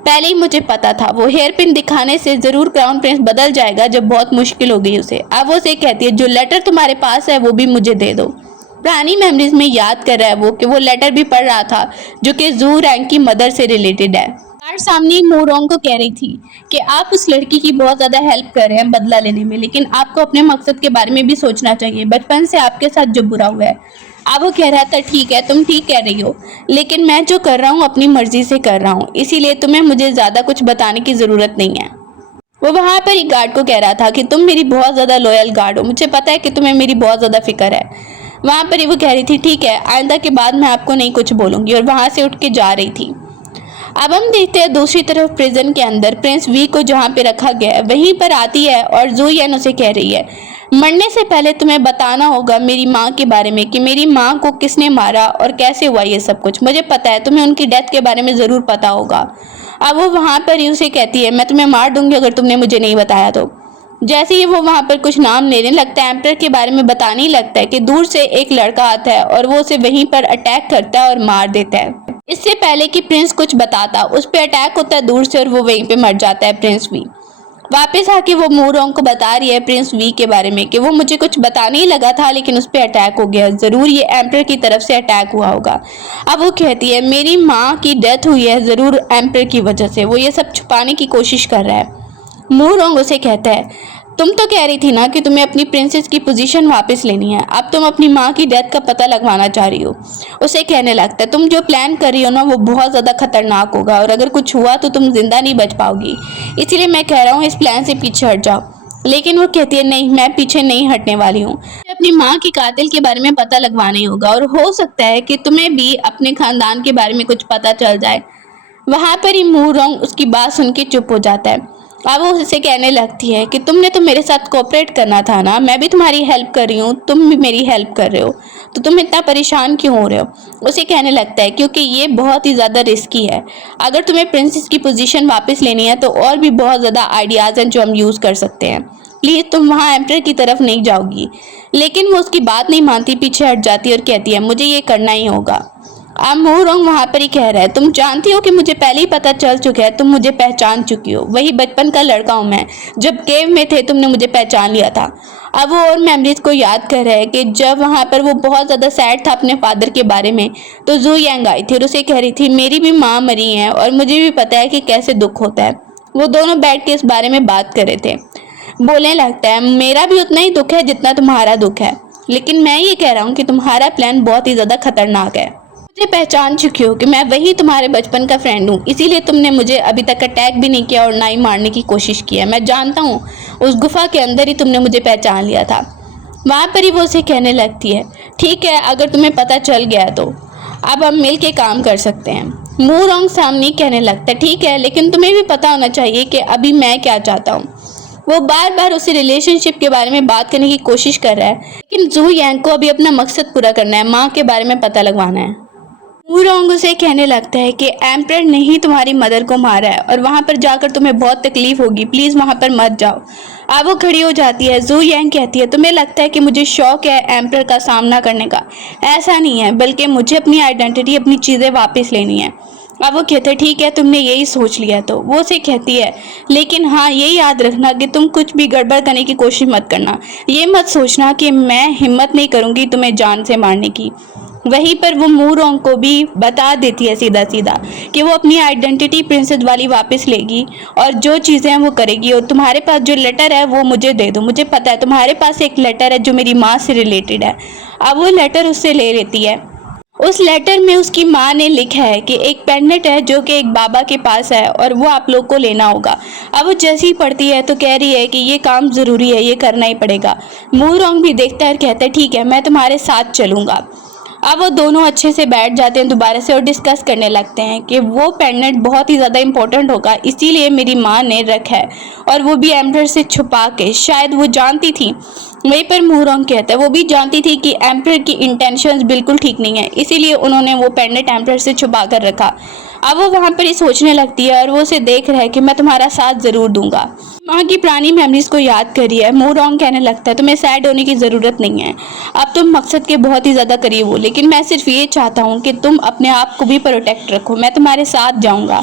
पहले ही मुझे पता था, वो हेयर पिन दिखाने से ज़रूर क्राउन प्रिंस बदल जाएगा जब बहुत मुश्किल हो गई उसे। अब वो उसे कहती है जो लेटर तुम्हारे पास है वो भी मुझे दे दो। पुरानी मेमोरीज में याद कर रहा है वो कि वो लेटर भी पढ़ रहा था जो कि जू यांग की मदर से रिलेटेड है। गार्ड सामने मोरोंग को कह रही थी कि आप उस लड़की की बहुत ज़्यादा हेल्प कर रहे हैं बदला लेने में, लेकिन आपको अपने मकसद के बारे में भी सोचना चाहिए। बचपन से आपके साथ जो बुरा हुआ है। अब वो कह रहा था ठीक है, तुम ठीक कह रही हो, लेकिन मैं जो कर रहा हूँ अपनी मर्जी से कर रहा हूँ, इसीलिए तुम्हें मुझे ज़्यादा कुछ बताने की ज़रूरत नहीं है। वो वहाँ पर एक गार्ड को कह रहा था कि तुम मेरी बहुत ज़्यादा लॉयल गार्ड हो, मुझे पता है कि तुम्हें मेरी बहुत ज़्यादा फिक्र है। वहाँ पर ही वो कह रही थी ठीक है, आइंदा के बाद मैं आपको नहीं कुछ बोलूँगी, और वहाँ से उठ के जा रही थी। अब हम देखते हैं दूसरी तरफ प्रिजन के अंदर प्रिंस वी को जहाँ पे रखा गया है वहीं पर आती है और ज़ुयिन उसे कह रही है मरने से पहले तुम्हें बताना होगा मेरी माँ के बारे में कि मेरी माँ को किसने मारा और कैसे हुआ ये सब कुछ। मुझे पता है तुम्हें उनकी डेथ के बारे में ज़रूर पता होगा। अब वो वहाँ पर ही उसे कहती है मैं तुम्हें मार दूंगी अगर तुमने मुझे नहीं बताया तो। जैसे ही वो वहाँ पर कुछ नाम लेने लगता है, एम्पर के बारे में बताने ही लगता है कि दूर से एक लड़का आता है और वो उसे वहीं पर अटैक करता है और मार देता है। इससे पहले कि प्रिंस कुछ बताता, उस पर अटैक होता है दूर से और वो वहीं पे मर जाता है। प्रिंस वी वापस आके वो मोरोंग को बता रही है प्रिंस वी के बारे में कि वो मुझे कुछ बताने ही लगा था लेकिन उस पर अटैक हो गया, ज़रूर ये एम्पर की तरफ से अटैक हुआ होगा। अब वो कहती है मेरी माँ की डेथ हुई है ज़रूर एम्पर की वजह से, वो ये सब छुपाने की कोशिश कर रहा है। मोरोंग उसे कहता है तुम तो कह रही थी ना कि तुम्हें अपनी प्रिंसेस की पोजीशन वापस लेनी है, अब तुम अपनी माँ की डेथ का पता लगवाना चाह रही हो। उसे कहने लगता है तुम जो प्लान कर रही हो ना वो बहुत ज़्यादा खतरनाक होगा और अगर कुछ हुआ तो तुम जिंदा नहीं बच पाओगी, इसीलिए मैं कह रहा हूँ इस प्लान से पीछे हट जाओ। लेकिन वो कहती है नहीं, मैं पीछे नहीं हटने वाली हूँ, अपनी माँ की कातिल के बारे में पता लगवाना ही होगा और हो सकता है कि तुम्हें भी अपने खानदान के बारे में कुछ पता चल जाए। वहाँ पर ही मोरोंग उसकी बात सुन के चुप हो जाता है। अब वो उससे कहने लगती है कि तुमने तो मेरे साथ कोऑपरेट करना था ना, मैं भी तुम्हारी हेल्प कर रही हूँ, तुम भी मेरी हेल्प कर रहे हो, तो तुम इतना परेशान क्यों हो रहे हो। उसे कहने लगता है क्योंकि ये बहुत ही ज़्यादा रिस्की है, अगर तुम्हें प्रिंसेस की पोजीशन वापस लेनी है तो और भी बहुत ज़्यादा आइडियाज़ हैं जो हम यूज़ कर सकते हैं, प्लीज़ तुम वहाँ एम्पर की तरफ नहीं जाओगी। लेकिन वो उसकी बात नहीं मानती, पीछे हट जाती है और कहती है मुझे ये करना ही होगा। अब मोरोंग वहाँ पर ही कह रहा है तुम जानती हो कि मुझे पहले ही पता चल चुका है, तुम मुझे पहचान चुकी हो, वही बचपन का लड़का हूँ मैं, जब केव में थे तुमने मुझे पहचान लिया था। अब वो और मेमोरीज को याद कर रहा है कि जब वहाँ पर वो बहुत ज़्यादा सैड था अपने फादर के बारे में, तो ज़ुयिन आई थी और उसे कह रही थी मेरी भी माँ मरी है और मुझे भी पता है कि कैसे दुख होता है। वो दोनों बैठ के इस बारे में बात कर रहे थे। बोलने लगता है मेरा भी उतना ही दुख है जितना तुम्हारा दुख है, लेकिन मैं ये कह रहा हूँ कि तुम्हारा प्लान बहुत ही ज़्यादा खतरनाक है। मुझे पहचान चुकी हो कि मैं वही तुम्हारे बचपन का फ्रेंड हूँ, इसीलिए तुमने मुझे अभी तक अटैक भी नहीं किया और ना ही मारने की कोशिश की है। मैं जानता हूँ उस गुफा के अंदर ही तुमने मुझे पहचान लिया था। वहाँ पर ही वो उसे कहने लगती है ठीक है, अगर तुम्हें पता चल गया तो अब हम मिल के काम कर सकते हैं। मोरोंग सामने कहने लगता है ठीक है, लेकिन तुम्हें भी पता होना चाहिए कि अभी मैं क्या चाहता हूँ। वो बार बार उसे रिलेशनशिप के बारे में बात करने की कोशिश कर रहा है, लेकिन ज़ुयिन को अभी अपना मकसद पूरा करना है, माँ के बारे में पता लगवाना है। मोरोंग उसे कहने लगता है कि एम्पर ने ही तुम्हारी मदर को मारा है और वहाँ पर जाकर तुम्हें बहुत तकलीफ होगी, प्लीज़ वहाँ पर मत जाओ। अब वो खड़ी हो जाती है। ज़ुयिन कहती है तुम्हें लगता है कि मुझे शौक है एम्पर का सामना करने का, ऐसा नहीं है, बल्कि मुझे अपनी आइडेंटिटी, अपनी चीज़ें वापस लेनी है। अब वो कहते हैं ठीक है, तुमने यही सोच लिया तो। वो उसे कहती है लेकिन हाँ ये याद रखना कि तुम कुछ भी गड़बड़ करने की कोशिश मत करना, ये मत सोचना कि मैं हिम्मत नहीं करूँगी तुम्हें जान से मारने की। वहीं पर वो मोरोंग को भी बता देती है सीधा सीधा कि वो अपनी आइडेंटिटी प्रिंसेस वाली वापस लेगी और जो चीज़ें हैं वो करेगी, और तुम्हारे पास जो लेटर है वो मुझे दे दो, मुझे पता है तुम्हारे पास एक लेटर है जो मेरी माँ से रिलेटेड है। अब वो लेटर उससे ले लेती है। उस लेटर में उसकी माँ ने लिखा है कि एक पेंडेंट है जो कि एक बाबा के पास है और वो आप लोग को लेना होगा। अब वो जैसी ही पढ़ती है तो कह रही है कि ये काम ज़रूरी है, ये करना ही पड़ेगा। मोरोंग भी देखता है और कहता है ठीक है, मैं तुम्हारे साथ चलूँगा। अब वो दोनों अच्छे से बैठ जाते हैं दोबारा से और डिस्कस करने लगते हैं कि वो पेंडेंट बहुत ही ज़्यादा इंपॉर्टेंट होगा, इसीलिए मेरी माँ ने रखा है, और वो भी एम्पर से छुपा के, शायद वो जानती थी। वहीं पर मोरोंग कहता है वो भी जानती थी कि एम्पर की इंटेंशंस बिल्कुल ठीक नहीं है, इसीलिए उन्होंने वो पेंडेंट एम्पर से छुपा कर रखा। अब वो वहाँ पर ही सोचने लगती है और वो उसे देख रहा है कि मैं तुम्हारा साथ ज़रूर दूंगा। माँ की पुरानी मेमोरीज को याद करी है। मोरोंग कहने लगता है तुम्हें सैड होने की ज़रूरत नहीं है, अब तुम मकसद के बहुत ही ज़्यादा करीब हो, लेकिन मैं सिर्फ ये चाहता हूँ कि तुम अपने आप को भी प्रोटेक्ट रखो, मैं तुम्हारे साथ जाऊँगा।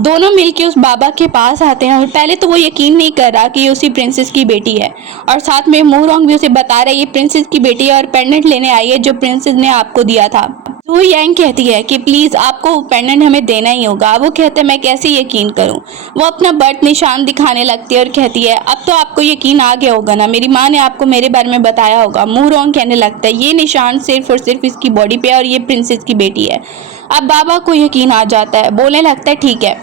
दोनों मिलके उस बाबा के पास आते हैं और पहले तो वो यकीन नहीं कर रहा कि ये उसी प्रिंसेस की बेटी है, और साथ में मोरोंग भी उसे बता रहा है ये प्रिंसेस की बेटी है और पेंडेंट लेने आई है जो प्रिंसेस ने आपको दिया था। जू यांग कहती है कि प्लीज़ आपको पेंडेंट हमें देना ही होगा। वो कहते हैं मैं कैसे यकीन करूं। वो अपना बर्थ निशान दिखाने लगती है और कहती है अब तो आपको यकीन आ गया होगा ना, मेरी माँ ने आपको मेरे बारे में बताया होगा। मू रोंग कहने लगता है ये निशान सिर्फ और सिर्फ इसकी बॉडी पे है और ये प्रिंसेस की बेटी है। अब बाबा को यकीन आ जाता है, बोलने लगता है ठीक है,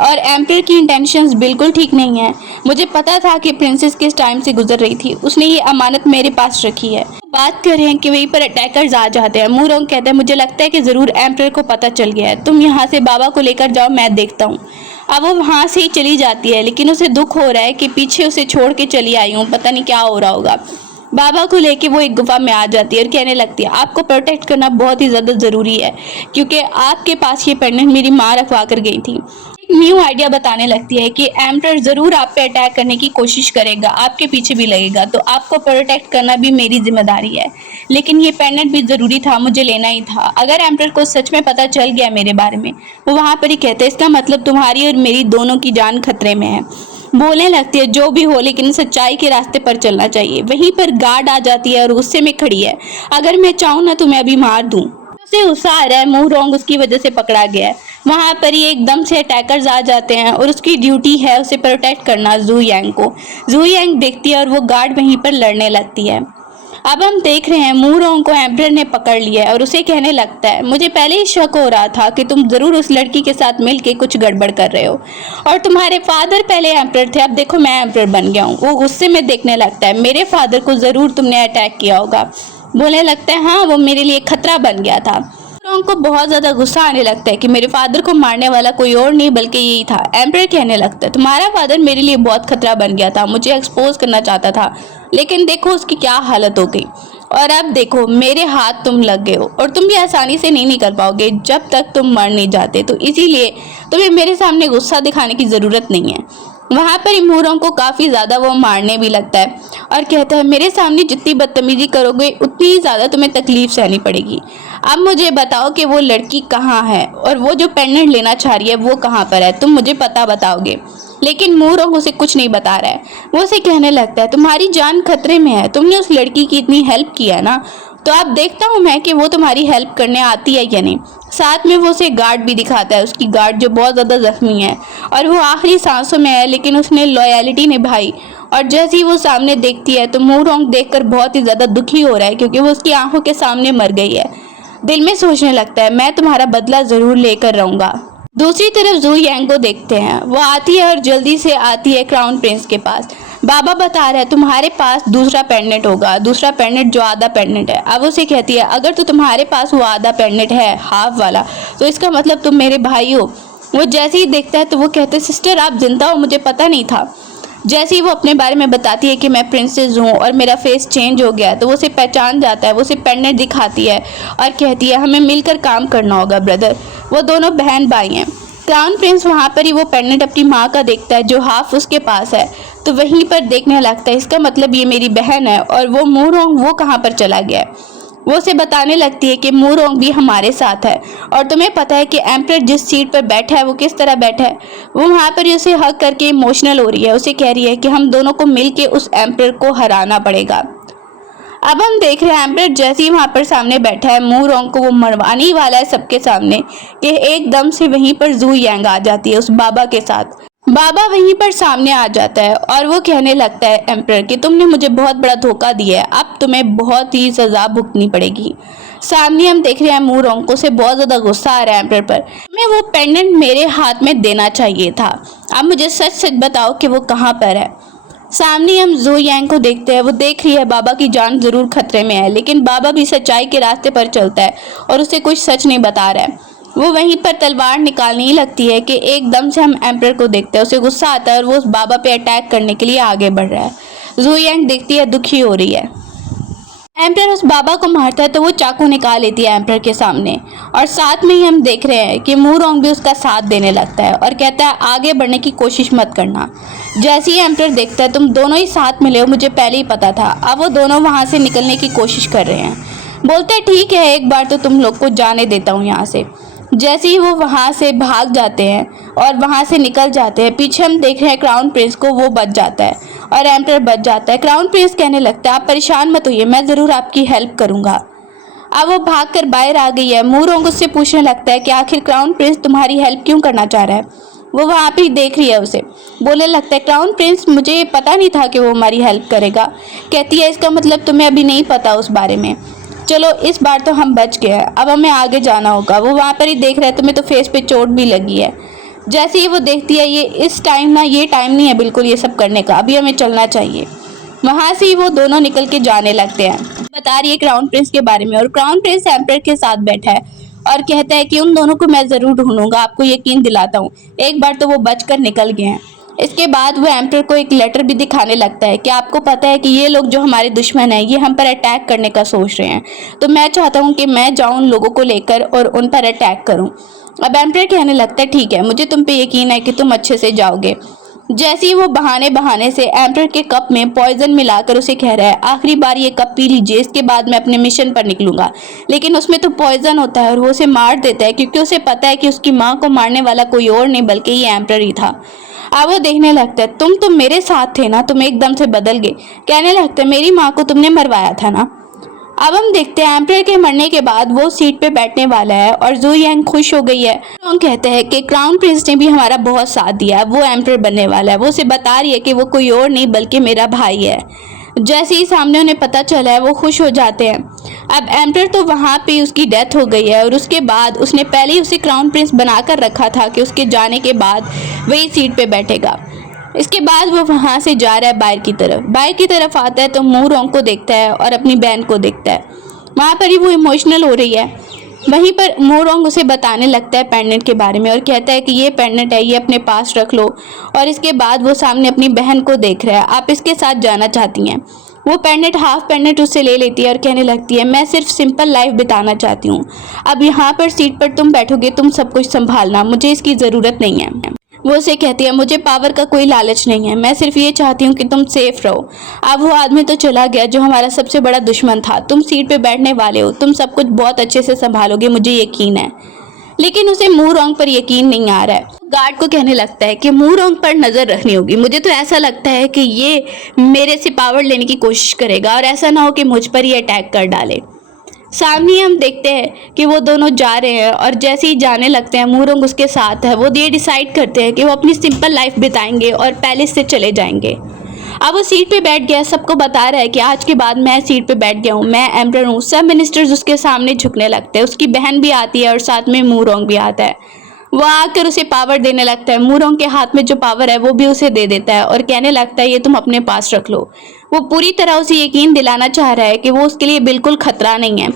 और एम्पर की इंटेंशंस बिल्कुल ठीक नहीं है। मुझे पता था कि प्रिंसेस किस टाइम से गुजर रही थी, उसने ये अमानत मेरे पास रखी है। बात कर रहे हैं कि वहीं पर अटैकर्स आ जाते हैं। मू रोंग कहता है मुझे लगता है कि ज़रूर एम्पर को पता चल गया है, तुम यहाँ से बाबा को लेकर जाओ, मैं देखता हूँ। अब वो वहाँ से ही चली जाती है, लेकिन उसे दुख हो रहा है कि पीछे उसे छोड़ के चली आई हूँ, पता नहीं क्या हो रहा होगा। बाबा को लेके वो एक गुफा में आ जाती है और कहने लगती है आपको प्रोटेक्ट करना बहुत ही ज़्यादा ज़रूरी है, क्योंकि आपके पास ये पेंडेंट मेरी माँ रखवा कर गई थी। एक न्यू आइडिया बताने लगती है कि एम्पर ज़रूर आप पे अटैक करने की कोशिश करेगा, आपके पीछे भी लगेगा, तो आपको प्रोटेक्ट करना भी मेरी जिम्मेदारी है। लेकिन ये पेंडेंट भी ज़रूरी था, मुझे लेना ही था। अगर एम्पर को सच में पता चल गया मेरे बारे में, वो वहाँ पर ही कहते हैं इसका मतलब तुम्हारी और मेरी दोनों की जान खतरे में है। बोलने लगती है जो भी हो, लेकिन सच्चाई के रास्ते पर चलना चाहिए। वहीं पर गार्ड आ जाती है और गुस्से में खड़ी है, अगर मैं चाहूँ ना तो मैं अभी मार दूँ। उसे गुस्सा आ रहा है, मू रोंग उसकी वजह से पकड़ा गया है। वहाँ पर ही एकदम से अटैकर्स आ जाते हैं और उसकी ड्यूटी है उसे प्रोटेक्ट करना जू यांग को। जू यांग देखती है और वो गार्ड वहीं पर लड़ने लगती है। अब हम देख रहे हैं मू रोंग को एम्पर ने पकड़ लिया है और उसे कहने लगता है मुझे पहले ही शक हो रहा था कि तुम ज़रूर उस लड़की के साथ मिलके कुछ गड़बड़ कर रहे हो, और तुम्हारे फादर पहले एम्पर थे, अब देखो मैं एम्पर बन गया हूँ। वो गुस्से में देखने लगता है मेरे फादर को ज़रूर तुमने अटैक किया होगा। बोलने लगता है हाँ, वो मेरे लिए खतरा बन गया था। रोंग को बहुत ज़्यादा गुस्सा आने लगता है कि मेरे फादर को मारने वाला कोई और नहीं बल्कि यही था। एम्पर कहने लगता है तुम्हारा फादर मेरे लिए बहुत खतरा बन गया था, मुझे एक्सपोज करना चाहता था, लेकिन देखो उसकी क्या हालत हो गई, और अब देखो मेरे हाथ तुम लग गए हो और तुम भी आसानी से नहीं निकल पाओगे जब तक तुम मर नहीं जाते, तो इसीलिए तुम्हें मेरे सामने गुस्सा दिखाने की ज़रूरत नहीं है। वहाँ पर मू रोंग को काफ़ी ज़्यादा वो मारने भी लगता है और कहता है मेरे सामने जितनी बदतमीजी करोगे उतनी ही ज़्यादा तुम्हें तकलीफ सहनी पड़ेगी। अब मुझे बताओ कि वो लड़की कहाँ है और वो जो पेंडेंट लेना चाह रही है वो कहाँ पर है, तुम मुझे पता बताओगे। लेकिन मू रोंग उसे कुछ नहीं बता रहा है। वो उसे कहने लगता है तुम्हारी जान खतरे में है, तुमने उस लड़की की इतनी हेल्प की है ना, तो अब देखता हूँ मैं कि वो तुम्हारी हेल्प करने आती है या नहीं। साथ में वो उसे गार्ड भी दिखाता है, उसकी गार्ड जो बहुत ज़्यादा ज़ख्मी है और वो आखिरी सांसों में है, लेकिन उसने लॉयलिटी निभाई। और जैसे ही वो सामने देखती है तो मू रोंग देखकर बहुत ही ज़्यादा दुखी हो रहा है, क्योंकि वो उसकी आंखों के सामने मर गई है। दिल में सोचने लगता है मैं तुम्हारा बदला ज़रूर लेकर रहूँगा। दूसरी तरफ जू यांग को देखते हैं, वो आती है और जल्दी से आती है क्राउन प्रिंस के पास। बाबा बता रहा है तुम्हारे पास दूसरा पेंडेंट होगा, दूसरा पेंडेंट जो आधा पेंडेंट है। अब उसे कहती है अगर तो तुम्हारे पास वो आधा पेंडेंट है, हाफ वाला, तो इसका मतलब तुम मेरे भाई हो। वो जैसे ही देखता है तो वो कहते हैं सिस्टर आप जिंदा हो, मुझे पता नहीं था। जैसे ही वो अपने बारे में बताती है कि मैं प्रिंसेस हूँ और मेरा फेस चेंज हो गया है, तो वो उसे पहचान जाता है। वो उसे पेंडेंट दिखाती है और कहती है हमें मिलकर काम करना होगा ब्रदर। वो दोनों बहन भाई हैं। क्राउन प्रिंस वहाँ पर ही वो पेंडेंट अपनी माँ का देखता है जो हाफ उसके पास है, तो वहीं पर देखने लगता है इसका मतलब ये मेरी बहन है, और वो मू रोंग वो कहाँ पर चला गया है। वो उसे बताने लगती है कि मू रोंग भी हमारे साथ है, और तुम्हें पता है कि एम्पर जिस सीट पर बैठा है वो किस तरह बैठा है। वो वहाँ पर ही उसे हक करके इमोशनल हो रही है, उसे कह रही है कि हम दोनों को मिल के उस एम्पर को हराना पड़ेगा। अब हम देख रहे हैं एम्पर जैसे ही वहाँ पर सामने बैठा है, मू रोंग को वो मरवाने ही वाला है सबके सामने, कि एकदम से वहीं पर जू यांग आ जाती है उस बाबा के साथ। बाबा वहीं पर सामने आ जाता है और वो कहने लगता है एम्पर कि तुमने मुझे बहुत बड़ा धोखा दिया है, अब तुम्हें बहुत ही सज़ा भुगतनी पड़ेगी। सामने हम देख रहे हैं मू रोंग को से बहुत ज़्यादा गुस्सा आ रहा है एम्पर पर। मैं वो पेंडेंट मेरे हाथ में देना चाहिए था, अब मुझे सच सच बताओ कि वो कहाँ पर है। सामने हम जू यांग को देखते हैं, वो देख रही है बाबा की जान ज़रूर खतरे में है, लेकिन बाबा भी सच्चाई के रास्ते पर चलता है और उसे कुछ सच नहीं बता रहा है। वो वहीं पर तलवार निकालने ही लगती है कि एकदम से हम एम्पर को देखते हैं, उसे गुस्सा आता है और वो उस बाबा पे अटैक करने के लिए आगे बढ़ रहा है। जू यांग देखती है, दुखी हो रही है। एम्पर उस बाबा को मारता है तो वो चाकू निकाल लेती है एम्पर के सामने, और साथ में ही हम देख रहे हैं कि मू रोंग भी उसका साथ देने लगता है और कहता है आगे बढ़ने की कोशिश मत करना। जैसे ही एम्पर देखता है तुम दोनों ही साथ मिले हो, मुझे पहले ही पता था। अब वो दोनों वहाँ से निकलने की कोशिश कर रहे हैं, बोलते हैं ठीक है एक बार तो तुम लोग को जाने देता हूँ यहाँ से। जैसे ही वो वहाँ से भाग जाते हैं और वहाँ से निकल जाते हैं, पीछे हम देख रहे हैं क्राउन प्रिंस को, वो बच जाता है और एम्पर बच जाता है। क्राउन प्रिंस कहने लगता है आप परेशान मत होइए, मैं ज़रूर आपकी हेल्प करूँगा। अब वो भागकर बाहर आ गई है। मूरोंग उससे पूछने लगता है कि आखिर क्राउन प्रिंस तुम्हारी हेल्प क्यों करना चाह रहा है। वो वहाँ पे देख रही है उसे, बोलने लगता है क्राउन प्रिंस मुझे पता नहीं था कि वो हमारी हेल्प करेगा। कहती है इसका मतलब तुम्हें अभी नहीं पता उस बारे में। चलो इस बार तो हम बच गए, अब हमें आगे जाना होगा। वो वहाँ पर ही देख रहा है तुम्हें तो फेस पे चोट भी लगी है। जैसे ही वो देखती है ये इस टाइम ना ये टाइम नहीं है बिल्कुल ये सब करने का, अभी हमें चलना चाहिए। वहाँ से ही वो दोनों निकल के जाने लगते हैं। बता रही है क्राउन प्रिंस के बारे में और क्राउन प्रिंस एम्परर के साथ बैठा है और कहता है कि उन दोनों को मैं ज़रूर ढूंढूंगा, आपको यकीन दिलाता हूँ। एक बार तो वो बचकर निकल गए हैं। इसके बाद वो एम्परर को एक लेटर भी दिखाने लगता है कि आपको पता है कि ये लोग जो हमारे दुश्मन हैं ये हम पर अटैक करने का सोच रहे हैं, तो मैं चाहता हूँ कि मैं जाऊँ उन लोगों को लेकर और उन पर अटैक करूँ। अब एम्परर कहने लगता है ठीक है, मुझे तुम पे यकीन है कि तुम अच्छे से जाओगे। जैसे ही वो बहाने से एम्परर के कप में पॉइजन मिलाकर उसे कह रहा है आखिरी बार ये कप पी लीजिए, इसके बाद मैं अपने मिशन पर निकलूंगा। लेकिन उसमें तो पॉइजन होता है और वो उसे मार देता है क्योंकि उसे पता है कि उसकी माँ को मारने वाला कोई और नहीं बल्कि ये एम्परर ही था। अब वो देखने लगता है तुम तो मेरे साथ थे ना, तुम एकदम से बदल गए। कहने लगता है मेरी माँ को तुमने मरवाया था ना। अब हम देखते हैं एम्परर के मरने के बाद वो सीट पे बैठने वाला है और ज़ू यांग खुश हो गई है। वो कहते हैं कि क्राउन प्रिंस ने भी हमारा बहुत साथ दिया है, वो एम्परर बनने वाला है। वो उसे बता रही है कि वो कोई और नहीं बल्कि मेरा भाई है। जैसे ही सामने उन्हें पता चला है वो खुश हो जाते हैं। अब एम्परर तो वहाँ पे उसकी डेथ हो गई है और उसके बाद उसने पहले ही उसे क्राउन प्रिंस बनाकर रखा था कि उसके जाने के बाद वही सीट पे बैठेगा। इसके बाद वो वहाँ से जा रहा है बाहर की तरफ आता है तो मूरोंग को देखता है और अपनी बहन को देखता है। वहाँ पर ही वो इमोशनल हो रही है। वहीं पर मूरोंग उसे बताने लगता है पेंडेंट के बारे में और कहता है कि ये पेंडेंट है, ये अपने पास रख लो। और इसके बाद वो सामने अपनी बहन को देख रहा है, आप इसके साथ जाना चाहती हैं। वो पेंडेंट हाफ पेंडेंट उससे ले लेती है और कहने लगती है मैं सिर्फ सिंपल लाइफ बिताना चाहती हूँ। अब यहाँ पर सीट पर तुम बैठोगे, तुम सब कुछ संभालना, मुझे इसकी ज़रूरत नहीं है। वो उसे कहती है मुझे पावर का कोई लालच नहीं है, मैं सिर्फ ये चाहती हूँ कि तुम सेफ रहो। अब वो आदमी तो चला गया जो हमारा सबसे बड़ा दुश्मन था, तुम सीट पे बैठने वाले हो, तुम सब कुछ बहुत अच्छे से संभालोगे, मुझे यकीन है। लेकिन उसे मूरोंग पर यकीन नहीं आ रहा है। गार्ड को कहने लगता है कि मूरोंग पर नज़र रखनी होगी, मुझे तो ऐसा लगता है कि ये मेरे से पावर लेने की कोशिश करेगा और ऐसा ना हो कि मुझ पर ही अटैक कर डाले। सामने हम देखते हैं कि वो दोनों जा रहे हैं और जैसे ही जाने लगते हैं मूरोंग उसके साथ है। वो ये डिसाइड करते हैं कि वो अपनी सिंपल लाइफ बिताएंगे और पैलेस से चले जाएंगे। अब वो सीट पे बैठ गया, सबको बता रहा है कि आज के बाद मैं सीट पे बैठ गया हूँ, मैं एम्परर हूँ। सब मिनिस्टर्स उसके सामने झुकने लगते हैं। उसकी बहन भी आती है और साथ में मूरोंग भी आता है। वो आकर उसे पावर देने लगता है। मूरोंग के हाथ में जो पावर है वो भी उसे दे देता है और कहने लगता है ये तुम अपने पास रख लो। वो पूरी तरह उसे यकीन दिलाना चाह रहा है कि वो उसके लिए बिल्कुल खतरा नहीं है।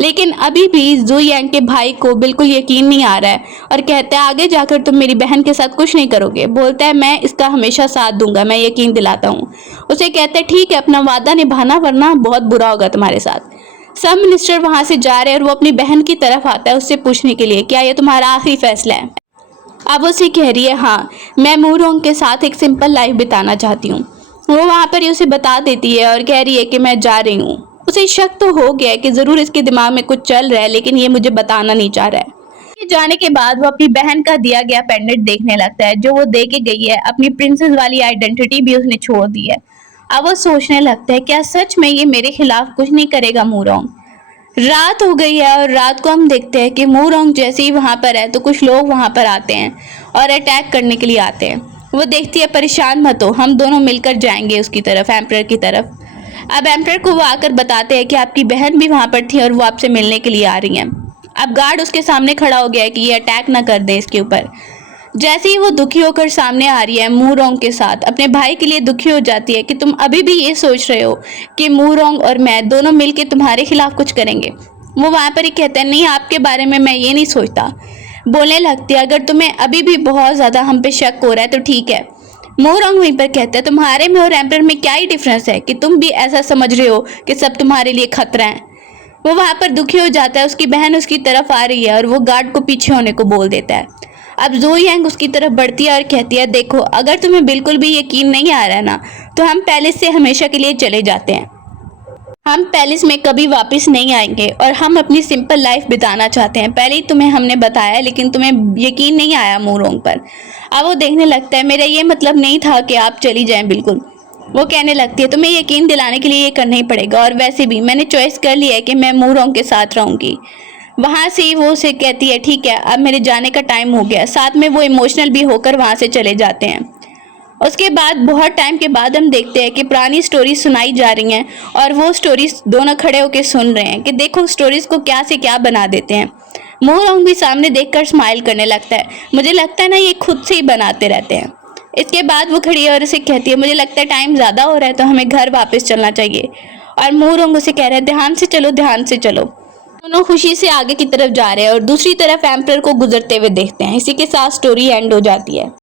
लेकिन अभी भी ज़ू यांग के भाई को बिल्कुल यकीन नहीं आ रहा है और कहता है आगे जाकर तुम मेरी बहन के साथ कुछ नहीं करोगे। बोलता है मैं इसका हमेशा साथ दूंगा, मैं यकीन दिलाता हूँ। उसे कहता है ठीक है, अपना वादा निभाना वरना बहुत बुरा होगा तुम्हारे साथ। सब मिनिस्टर वहाँ से जा रहे हैं और वो अपनी बहन की तरफ आता है उससे पूछने के लिए क्या ये तुम्हारा आखिरी फैसला है। अब उसे कह रही है हाँ, मैं मूरोंग के साथ एक सिंपल लाइफ बिताना चाहती हूँ। वो वहाँ पर ही उसे बता देती है और कह रही है कि मैं जा रही हूँ। उसे शक तो हो गया है कि ज़रूर इसके दिमाग में कुछ चल रहा है, लेकिन ये मुझे बताना नहीं चाह रहा है। जाने के बाद वो अपनी बहन का दिया गया पेंडेंट देखने लगता है जो वो दे के गई है। अपनी प्रिंसेस वाली आइडेंटिटी भी उसने छोड़ दी है। अब वो सोचने लगता है क्या सच में ये मेरे खिलाफ कुछ नहीं करेगा मूरोंग। रात हो गई है और रात को हम देखते हैं कि मूरोंग जैसे ही वहाँ पर है तो कुछ लोग वहाँ पर आते हैं और अटैक करने के लिए आते हैं। वो देखती है परेशान मत हो, हम दोनों मिलकर जाएंगे उसकी तरफ, एम्परर की तरफ। अब एम्परर को वो आकर बताते हैं कि आपकी बहन भी वहाँ पर थी और वो आपसे मिलने के लिए आ रही हैं। अब गार्ड उसके सामने खड़ा हो गया है कि ये अटैक ना कर दे इसके ऊपर। जैसे ही वो दुखी होकर सामने आ रही है मूरोंग के साथ, अपने भाई के लिए दुखी हो जाती है कि तुम अभी भी ये सोच रहे हो कि मूरोंग और मैं दोनों मिलके तुम्हारे खिलाफ कुछ करेंगे। वो वहाँ पर ही कहते हैं नहीं, आपके बारे में मैं ये नहीं सोचता। बोलने लगती है अगर तुम्हें अभी भी बहुत ज़्यादा हम पे शक हो रहा है तो ठीक है। मूरोंग वहीं पर कहता है तुम्हारे में और एम्परर में क्या ही डिफरेंस है कि तुम भी ऐसा समझ रहे हो कि सब तुम्हारे लिए खतरा है। वो वहाँ पर दुखी हो जाता है। उसकी बहन उसकी तरफ आ रही है और वो गार्ड को पीछे होने को बोल देता है। अब ज़ू यांग उसकी तरफ बढ़ती है और कहती है देखो, अगर तुम्हें बिल्कुल भी यकीन नहीं आ रहा है ना तो हम पैलेस से हमेशा के लिए चले जाते हैं। हम पैलेस में कभी वापस नहीं आएंगे और हम अपनी सिंपल लाइफ बिताना चाहते हैं। पहले ही तुम्हें हमने बताया लेकिन तुम्हें यकीन नहीं आया मूरोंग पर। अब वो देखने लगता है मेरा ये मतलब नहीं था कि आप चली जाएं बिल्कुल। वो कहने लगती है तुम्हें यकीन दिलाने के लिए ये करना ही पड़ेगा, और वैसे भी मैंने चॉइस कर लिया है कि मैं मूरोंग के साथ रहूँगी। वहाँ से वो उसे कहती है ठीक है, अब मेरे जाने का टाइम हो गया। साथ में वो इमोशनल भी होकर वहाँ से चले जाते हैं। उसके बाद बहुत टाइम के बाद हम देखते हैं कि पुरानी स्टोरी सुनाई जा रही हैं और वो स्टोरीज दोनों खड़े होकर सुन रहे हैं कि देखो स्टोरीज को क्या से क्या बना देते हैं। मोरोंग भी सामने देखकर स्माइल करने लगता है। मुझे लगता है ना ये खुद से ही बनाते रहते हैं। इसके बाद वो खड़ी है और उसे कहती है मुझे लगता है टाइम ज़्यादा हो रहा है तो हमें घर वापस चलना चाहिए। और मोरोंग उसे कह रहा है ध्यान से चलो, ध्यान से चलो। दोनों खुशी से आगे की तरफ जा रहे हैं और दूसरी तरफ एम्परर को गुजरते हुए देखते हैं। इसी के साथ स्टोरी एंड हो जाती है।